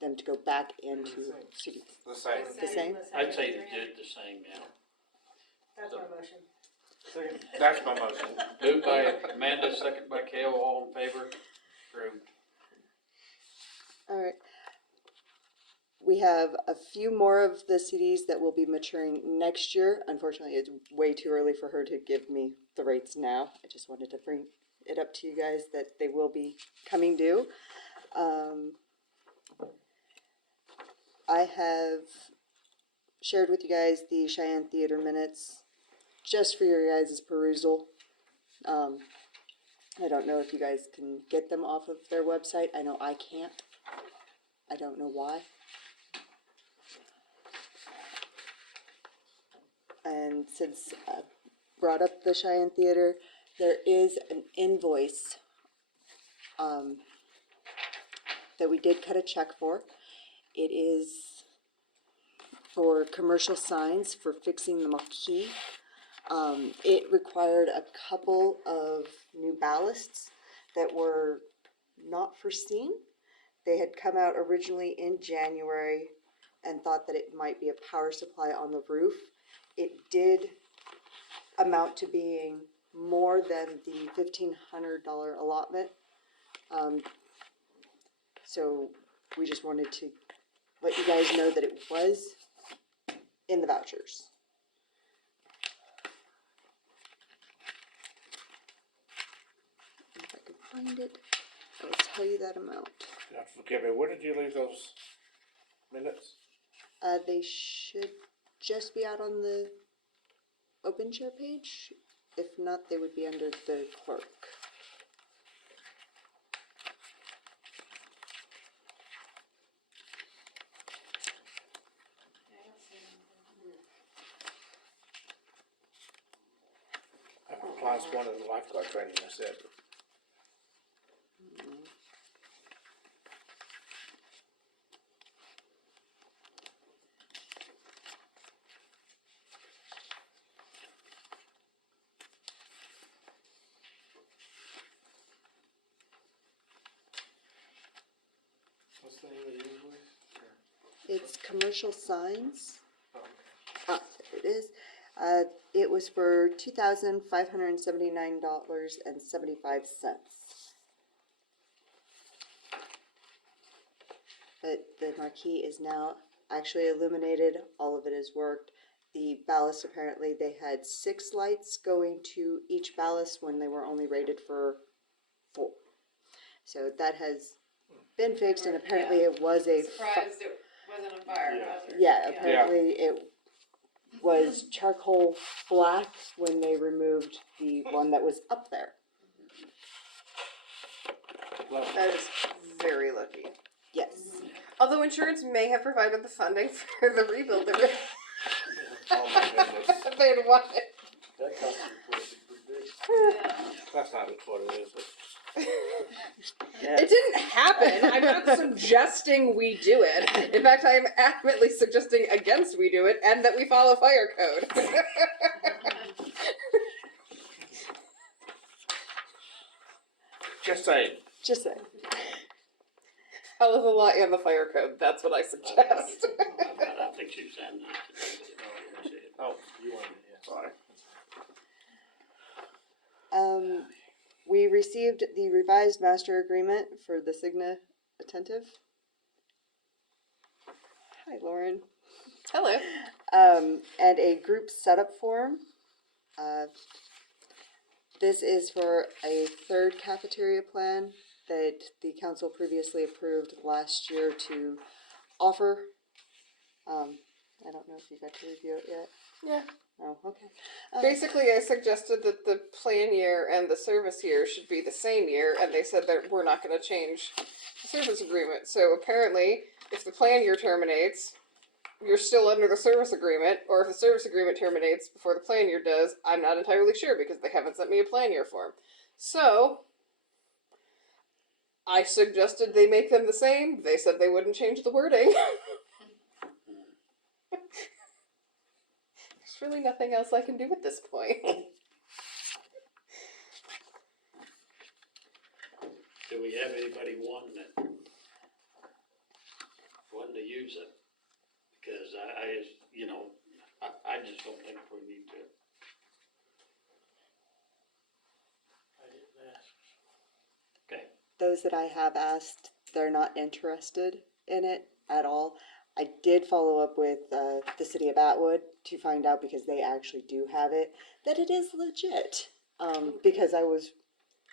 them to go back into cities? The same. The same? I'd say to do it the same now. That's my motion. Second. That's my motion. Moved by Amanda, second by Kale, all in favor? Approved. All right. We have a few more of the CDs that will be maturing next year. Unfortunately, it's way too early for her to give me the rates now. I just wanted to bring it up to you guys that they will be coming due. I have shared with you guys the Cheyenne Theater minutes just for your guys' perusal. I don't know if you guys can get them off of their website. I know I can't. I don't know why. And since I brought up the Cheyenne Theater, there is an invoice that we did cut a check for. It is for commercial signs for fixing the marquee. It required a couple of new ballasts that were not foreseen. They had come out originally in January and thought that it might be a power supply on the roof. It did amount to being more than the $1,500 allotment. So we just wanted to let you guys know that it was in the vouchers. If I can find it, I will tell you that amount. Now, forgive me, where did you leave those minutes? They should just be out on the open share page. If not, they would be under the clerk. I have class 1 in lifeguard training, I said. What's the name of the invoice? It's commercial signs. Oh, There it is. It was for $2,579.75. But the marquee is now actually illuminated. All of it is worked. The ballast, apparently, they had 6 lights going to each ballast when they were only rated for 4. So that has been fixed, and apparently it was a Surprised it wasn't a fire hazard. yeah, apparently it was charcoal black when they removed the one that was up there. Well, That is very lucky. Yes. Although insurance may have provided the funding for the rebuild that oh my goodness. they had wanted. that cost me pretty big. That's not what it is, but It didn't happen. I'm not suggesting we do it. In fact, I am adamantly suggesting against we do it and that we follow fire code. just saying. Just saying. Follow the law and the fire code. That's what I suggest. I think she was saying that. Oh, You wanted it, yeah. sorry. We received the revised master agreement for the Cigna Attentive. Hi, Lauren. Hello. And a group setup form. This is for a third cafeteria plan that the council previously approved last year to offer. I don't know if you got to review it yet. Yeah. Oh, okay. Basically, I suggested that the plan year and the service year should be the same year, and they said that we're not going to change the service agreement. So apparently, if the plan year terminates, you're still under the service agreement, or if the service agreement terminates before the plan year does, I'm not entirely sure because they haven't sent me a plan year form. So, I suggested they make them the same. They said they wouldn't change the wording. There's really nothing else I can do at this point. Do we have anybody wanting to use it? Because I just don't think we need to. I didn't ask. Okay. Those that I have asked, they're not interested in it at all. I did follow up with the city of Atwood to find out, because they actually do have it, that it is legit. Because I was,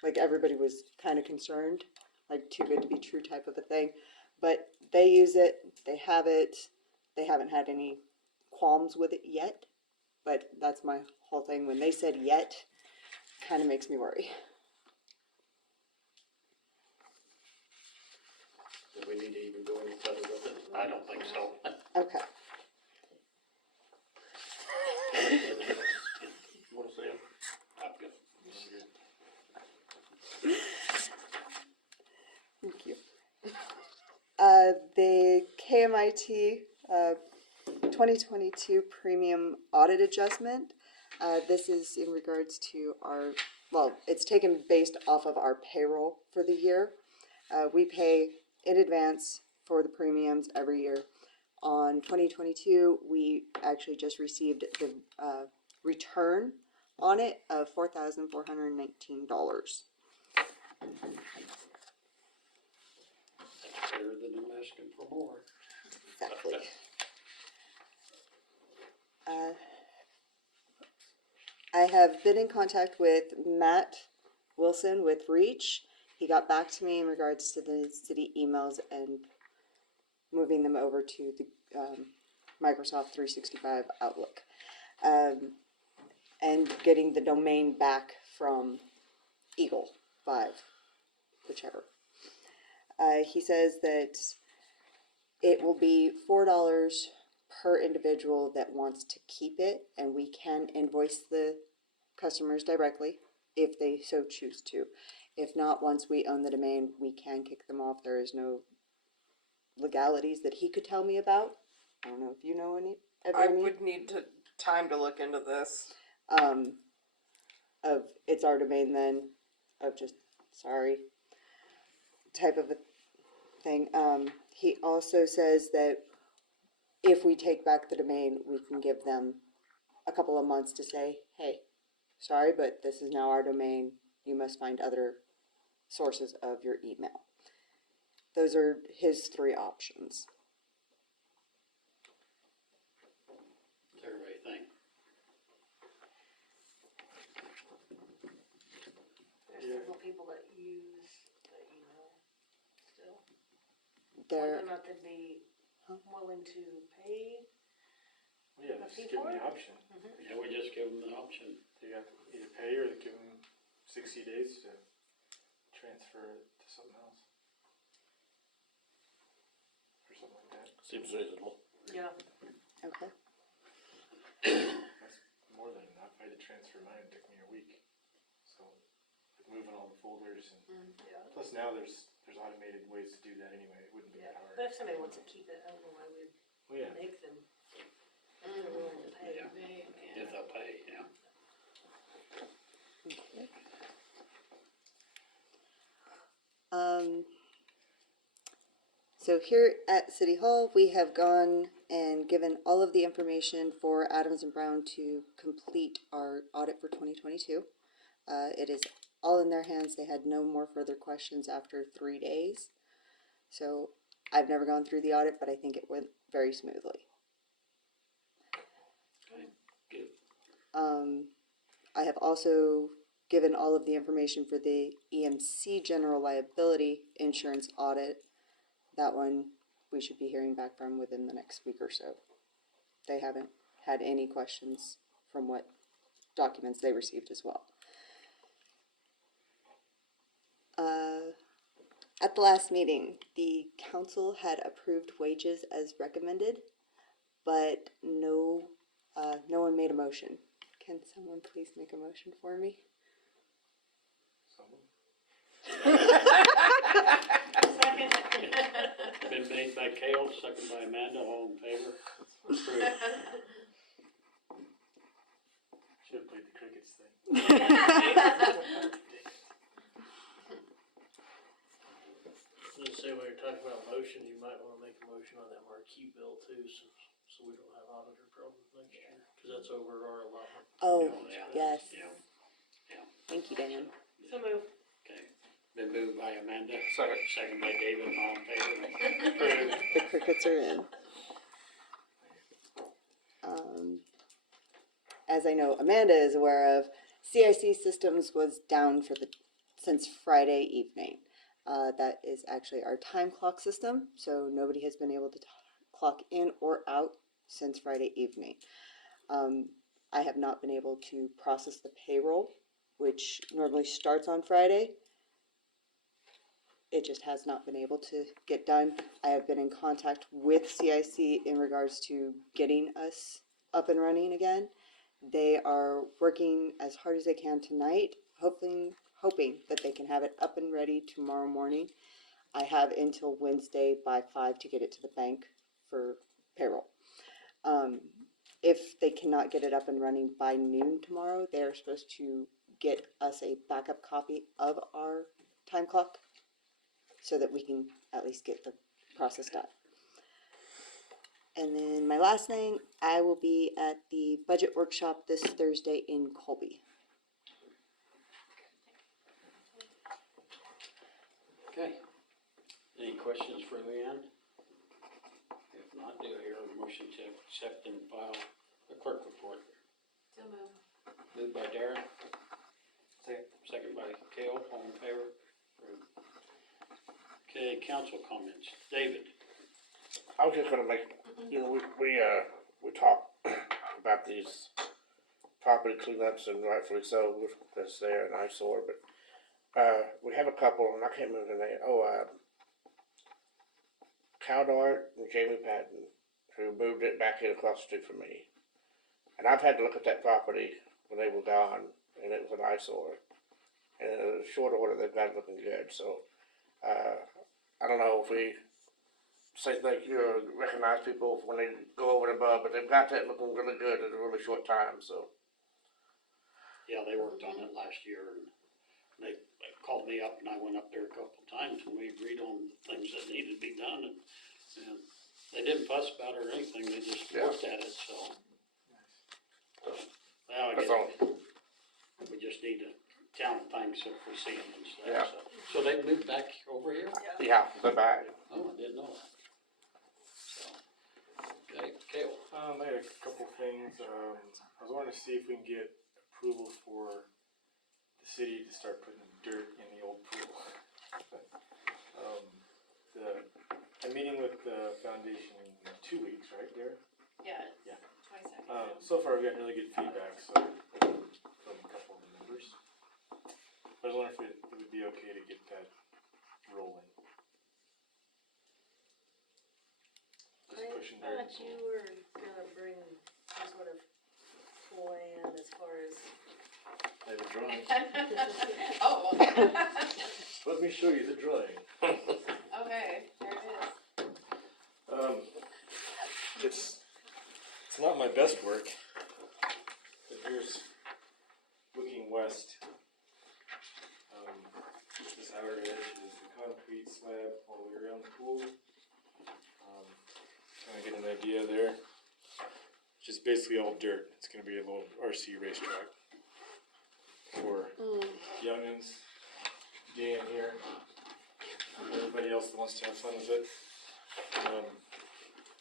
like, everybody was kind of concerned, like too good to be true type of a thing. But they use it, they have it, they haven't had any qualms with it yet. But that's my whole thing. When they said yet, kind of makes me worry. Do we need to even go any further with it? I don't think so. Okay. Wanna see him? I'm good. Thank you. The KMIT 2022 premium audit adjustment. This is in regards to our, well, it's taken based off of our payroll for the year. We pay in advance for the premiums every year. On 2022, we actually just received the return on it of $4,419. That's better than them asking for more. Exactly. I have been in contact with Matt Wilson with Reach. He got back to me in regards to the city emails and moving them over to the Microsoft 365 Outlook, and getting the domain back from Eagle 5, whichever. He says that it will be $4 per individual that wants to keep it, and we can invoice the customers directly if they so choose to. If not, once we own the domain, we can kick them off. There is no legalities that he could tell me about. I don't know if you know any. I would need time to look into this. Of it's our domain then, of just sorry type of a thing. He also says that if we take back the domain, we can give them a couple of months to say, hey, sorry, but this is now our domain. You must find other sources of your email. Those are his 3 options. What's everybody think? There's several people that use the email still. There, Whether or not they'd be willing to pay. Yeah, A just fee give for them the it? option. Yeah, we just give them the option. You have to either pay or give them 60 days to transfer it to something else. Or something like that. Seems reasonable. Yeah. okay. That's more than enough. I had to transfer mine, it took me a week. So, like moving all the folders and Yeah. plus now there's automated ways to do that anyway. It wouldn't be Yeah. that hard. But if somebody wants to keep it, I don't know why we'd Well, yeah. make them. If they're willing to pay. Yeah. If they'll pay, yeah. Okay. So here at City Hall, we have gone and given all of the information for Adams and Brown to complete our audit for 2022. It is all in their hands. They had no more further questions after 3 days. So I've never gone through the audit, but I think it went very smoothly. Okay, good. I have also given all of the information for the EMC general liability insurance audit. That one we should be hearing back from within the next week or so. They haven't had any questions from what documents they received as well. At the last meeting, the council had approved wages as recommended, but no one made a motion. Can someone please make a motion for me? Someone. Second. Been made by Kale, second by Amanda, all in favor? Approved. Let's say while you're talking about motions, you might wanna make a motion on that marquee bill too, so we don't have auditor problems next year, cause that's over our allotment. Oh, Yeah. yes. Yeah. Thank you, Dan. So move. Okay, been moved by Amanda, Second. second by David, all in favor? The crickets are in. As I know Amanda is aware of, CIC Systems was down since Friday evening. That is actually our time clock system, so nobody has been able to clock in or out since Friday evening. I have not been able to process the payroll, which normally starts on Friday. It just has not been able to get done. I have been in contact with CIC in regards to getting us up and running again. They are working as hard as they can tonight, hoping that they can have it up and ready tomorrow morning. I have until Wednesday by 5 to get it to the bank for payroll. If they cannot get it up and running by noon tomorrow, they are supposed to get us a backup copy of our time clock so that we can at least get the process done. And then my last thing, I will be at the budget workshop this Thursday in Colby. Okay, any questions for Leanne? If not, do I hear a motion to accept and file the clerk report? So move. Moved by Darren. Second by Kale, all in favor? Approved. Okay, council comments. David? I was just gonna make, we talked about these property cleanups and rightfully so, that's there an eyesore, but, we have a couple, and I can't remember the name, Cal Dart and Jamie Patton, who moved it back in across the street from me. And I've had to look at that property when they were gone, and it was an eyesore. And in a short order, they've got it looking good, so, I don't know if we say thank you or recognize people when they go over and above, but they've got that looking really good in a really short time, so. Yeah, they worked on it last year, and they called me up, and I went up there a couple times, and we agreed on things that needed to be done, and they didn't fuss about it or anything, they just worked at it, so. Well, I That's guess all. we just need to tell them thanks if we see them and Yeah. stuff, so. So they moved back over here? Yeah, they're back. Oh, I didn't know that. So, okay, Kale. I had a couple things, I was wanting to see if we can get approval for the city to start putting dirt in the old pool. I'm meeting with the foundation in 2 weeks, right, Derek? Yeah. Yeah. 22nd. So far we've gotten really good feedback, so, from a couple of the members. I was wondering if it would be okay to get that rolling. Just pushing I dirt. thought you were gonna bring some sort of plan as far as. I have a drawing. Oh, Let me show you the drawing. okay, there it is. It's not my best work, but here's looking west. This outer edge is the concrete slab all the way around the pool. Kind of get an idea there. It's just basically all dirt. It's going to be a little RC racetrack for youngins, Dan here, everybody else that wants to have fun with it. Then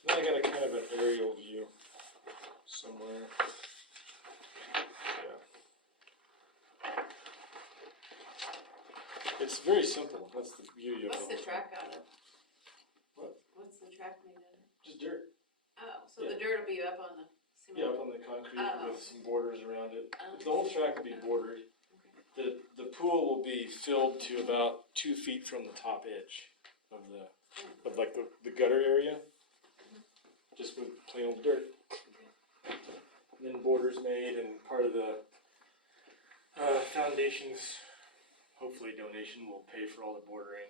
I got a kind of an aerial view somewhere. Yeah. It's very simple. That's the beauty of it. What's the track out of? What? What's the track made out of? Just dirt. Oh, so the dirt will be up on the cement? Yeah, up on the concrete with some borders around it. Oh. The whole track will be bordered. The pool will be filled to about 2 feet from the top edge of the gutter area. Just with plain old dirt. And then borders made, and part of the foundation's hopefully donation will pay for all the bordering,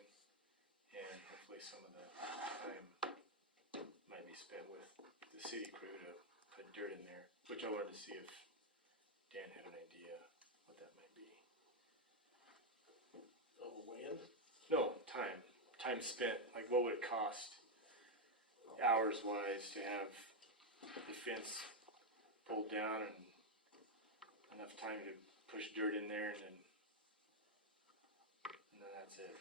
and hopefully some of the time might be spent with the city crew to put dirt in there, which I wanted to see if Dan had an idea what time spent, like what would it cost hours wise to have the fence pulled down and enough time to push dirt in there and then that's it,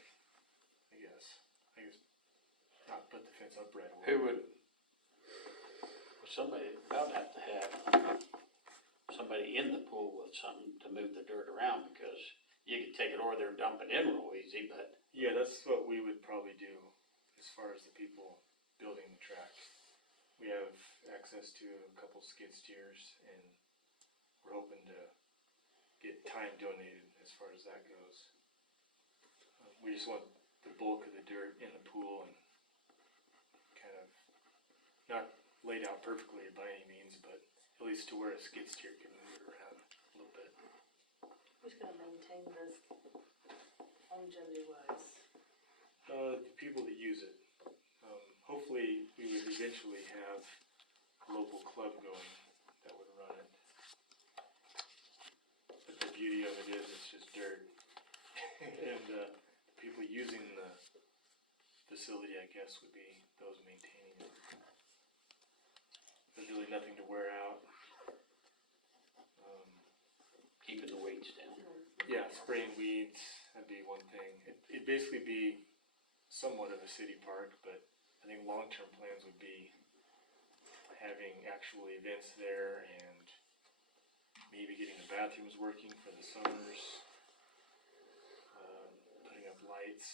I guess. Not put the fence up right away. Who would, somebody about have to have somebody in the pool with something to move the dirt around, because you could take it over there and dump it in real easy, but Yeah, that's what we would probably do as far as the people building the track. We have access to a couple skid steers and we're hoping to get time donated as far as that goes. We just want the bulk of the dirt in the pool and kind of not laid out perfectly by any means, but at least to where a skid steer can move it around a little bit. Who's gonna maintain this longevity wise? The people that use it. Hopefully, we would eventually have a local club going that would run it. But the beauty of it is it's just dirt. And the people using the facility, I guess, would be those maintaining it. There's really nothing to wear out. keeping the weeds down. Yeah, spraying weeds, that'd be one thing. It'd basically be somewhat of a city park, but I think long-term plans would be having actual events there and maybe getting the bathrooms working for the summers, putting up lights,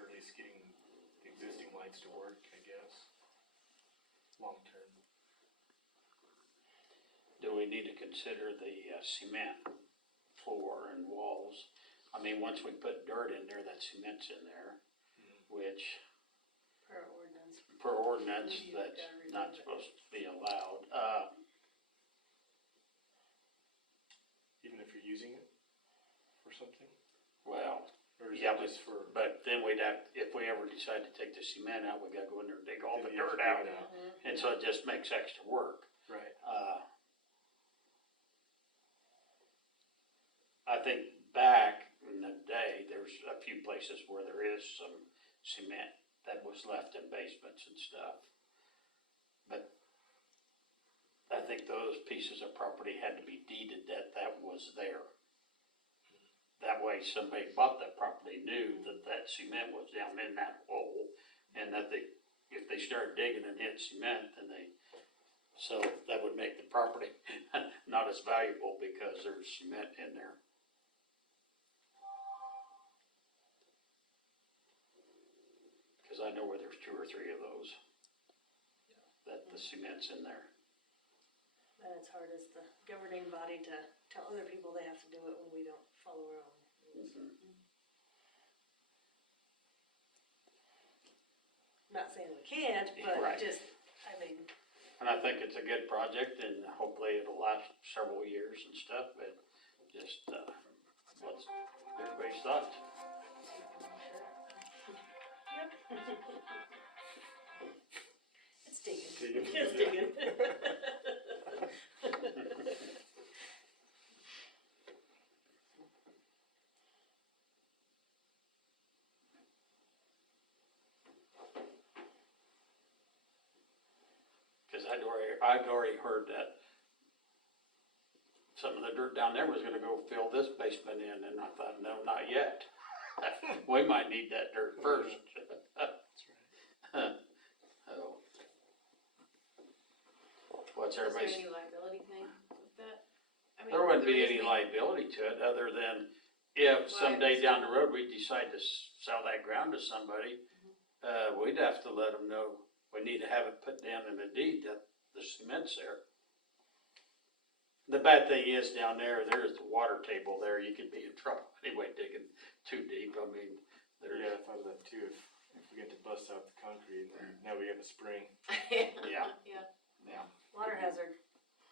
or at least getting the existing lights to work, I guess, long-term. Do we need to consider the cement floor and walls? I mean, once we put dirt in there, that cement's in there, which Per ordinance. per ordinance, You that's gotta remove not it. supposed to be allowed. Even if you're using it for something? Well, Or is yeah, it just for? but then we'd have, if we ever decide to take the cement out, we gotta go in there and dig all the Then you have dirt to out. dig it out. And so it just makes extra work. Right. I think back in the day, there's a few places where there is some cement that was left in basements and stuff. But I think those pieces of property had to be deeded that was there. That way somebody bought that property knew that that cement was down in that hole, and that if they start digging and hit cement, then so that would make the property not as valuable because there's cement in there. Cause I know where there's 2 or 3 of those, that the cement's in there. And it's hard as the governing body to tell other people they have to do it when we don't follow our own rules. Not saying we can't, but Right. just, I mean, And I think it's a good project and hopefully it'll last several years and stuff, but just, what's everybody's thoughts? it's digging. Digging. It's digging. Cause I'd already heard that some of the dirt down there was gonna go fill this basement in, and I thought, no, not yet. We might need that dirt first. Oh. What's Is there everybody's, any liability thing with that? I mean, there wouldn't the be any reasoning- liability to it, other than if Well, someday I down the road we decide to sell that ground to somebody, we'd have to let them know, we need to have it put down in the deed that the cement's there. The bad thing is down there, there's the water table there, you could be in trouble anyway digging too deep, I mean, Yeah, there's, I thought of that too. If we get to bust out the concrete, now we have a spring. yeah, Yeah, yeah. Water hazard.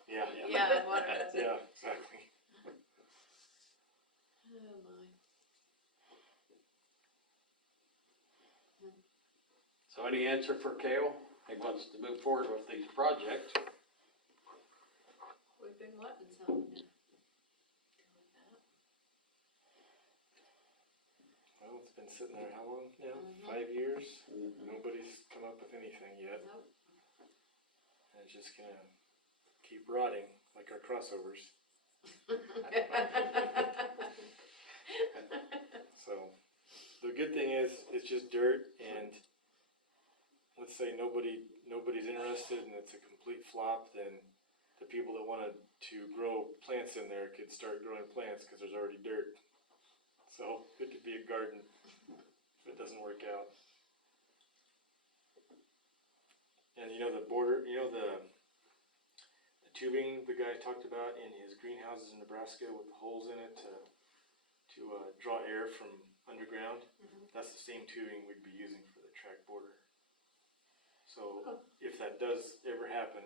Yeah. yeah, water hazard. Yeah, exactly. Oh my. So any answer for Kale? He wants to move forward with these projects. We've been wanting something to do with that. Well, with It's been sitting there how long now? 5 years? Nobody's come up with anything yet. Nope. And it's just gonna keep rotting like our crossovers. So the good thing is it's just dirt, and let's say nobody's interested and it's a complete flop, then the people that wanted to grow plants in there could start growing plants because there's already dirt. So it could be a garden if it doesn't work out. And the border, the tubing the guy talked about in his greenhouses in Nebraska with the holes in it to draw air from underground. That's the same tubing we'd be using for the track border. So if that does ever happen,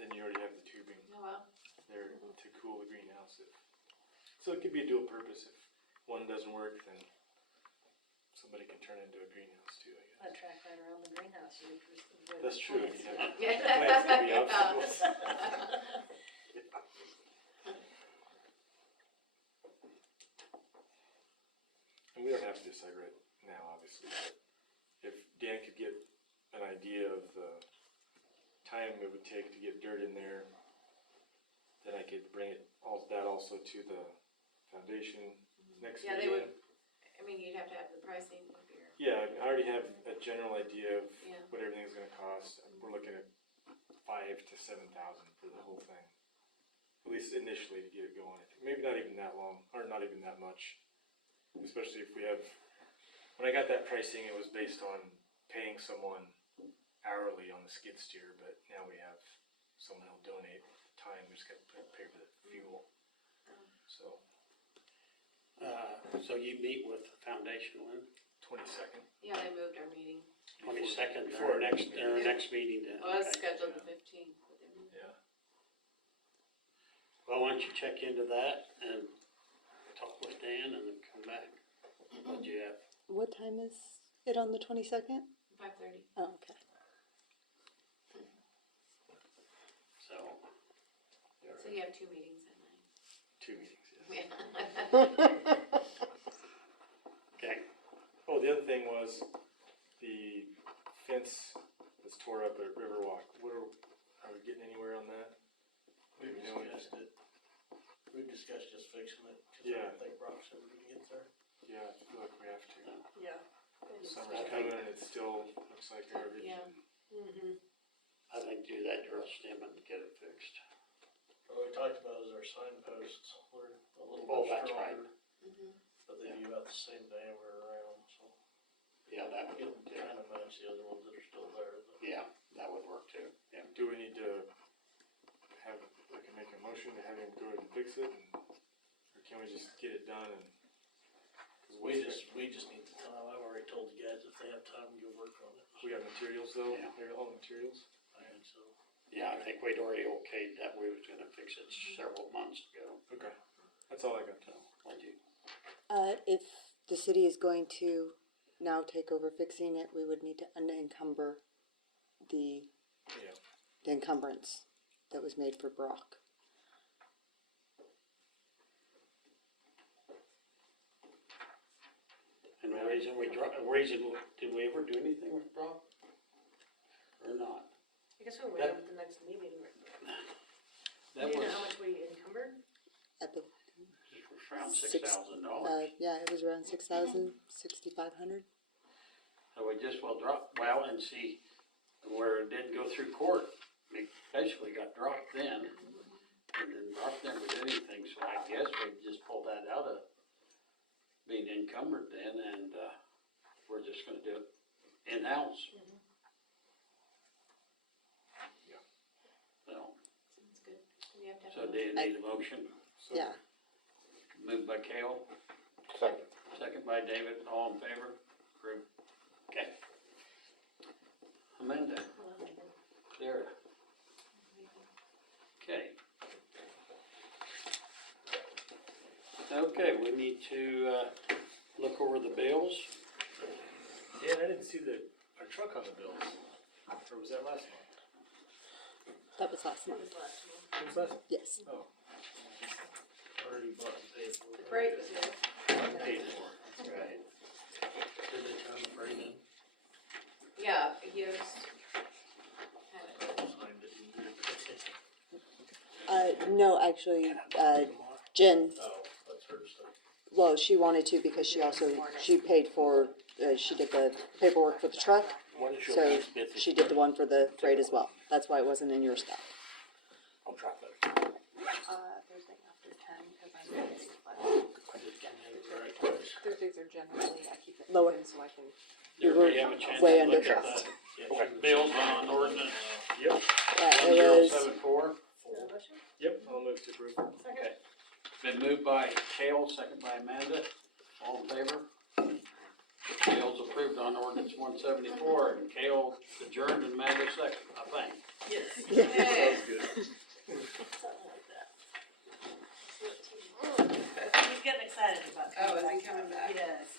then you already have the tubing Oh, well. there to cool the greenhouse. So it could be a dual purpose. If one doesn't work, then somebody can turn it into a greenhouse too, I A guess. track right around the greenhouse. You could avoid That's true. If plants. you have plants could be obstacles. And we don't have to decide right now, obviously, but if Dan could get an idea of the time it would take to get dirt in there, then I could bring that also to the foundation next Yeah, meeting. they would, you'd have to have the pricing of your, Yeah, I already have a general idea of Yeah. what everything's gonna cost. We're looking at 5,000 to 7,000 for the whole thing. At least initially to get it going. I think maybe not even that long, or not even that much. Especially if we have, when I got that pricing, it was based on paying someone hourly on the skid steer, but now we have someone who'll donate time, we just gotta pay for the fuel. So, So you meet with the foundation when? 22nd. yeah, they moved our meeting. 22nd, before our next meeting then. Well, it's Okay. scheduled the 15th, but they moved. Yeah. Well, why don't you check into that and talk with Dan and then come back. What do you have? What time is it on the 22nd? 5:30. Oh, okay. So, So you have 2 meetings that night. 2 meetings, yeah. Yeah. okay, Oh, the other thing was the fence that's tore up at Riverwalk. Are we getting anywhere on that? We You know, discussed it. We discussed just fixing it, cause I Yeah. don't think Brock's ever gonna get there. Yeah, I feel like we have to. Yeah. Summer's coming and it still looks like garbage. Yeah. I think do that drill stem and get it fixed. What we talked about is our signposts were a little Oh, bit that's right. stronger, but they do about the same diameter around, so. Yeah, that would, It kind of match the other ones that are still there, but. yeah, that would work too, yeah. Do we need to I can make a motion to have him go ahead and fix it? Or can we just get it done and? 'Cause We just need the time. I've already told the guys if they have time, go work on it. We got materials though? Yeah. Maybe all the materials? I think so. Yeah, I think we'd already okayed that we was gonna fix it several months ago, Okay. That's all I got. so, would you? If the city is going to now take over fixing it, we would need to unencumber the Yeah. encumbrance that was made for Brock. And the reason did we ever do anything with Brock? Or not? I guess we'll wait That- up the next meeting. That Do you was know how much we encumbered? around Six- $6,000. Yeah, it was around 6,000, 6,500. So we just will drop, well, and see where it didn't go through court. We basically got dropped then, and then Brock never did anything, so I guess we just pulled that out of being encumbered then, and, we're just gonna do it in-house. Yeah. So, Sounds good. We have to have. so a do you need a motion? So, Yeah. Moved by Kale, Second. second by David, all in favor? Approved. Okay. Amanda, Sarah, okay. Okay, we need to, look over the bills. Dan, I didn't see our truck on the bills. Or was that last month? That was last It month. was last month. It was last month? Yes. Oh. Already bought and paid for. The freight was here. Paid for, that's right. Actually, Tomorrow? Jen, Oh, that's her stuff. well, she wanted to because she paid for, she did the paperwork for the truck. What is your So next business? she did the one for the freight as well. That's why it wasn't in your stuff. I'll try those. Thursday after 10, because I'm Thursdays are generally, I keep it Lower. open so I can. Everybody have a chance way to under look at trust. the Okay. bills on ordinance Yep, Yeah, it was, 1074? yep, I'll move to approve. Okay. Been moved by Kale, second by Amanda. All in favor? Kale's approved on ordinance 174, and Kale adjourned and Amanda second, I think. Yes. Yay. Sounds good. Something like that. He's getting excited about Oh, coming is he back. coming back? Yes.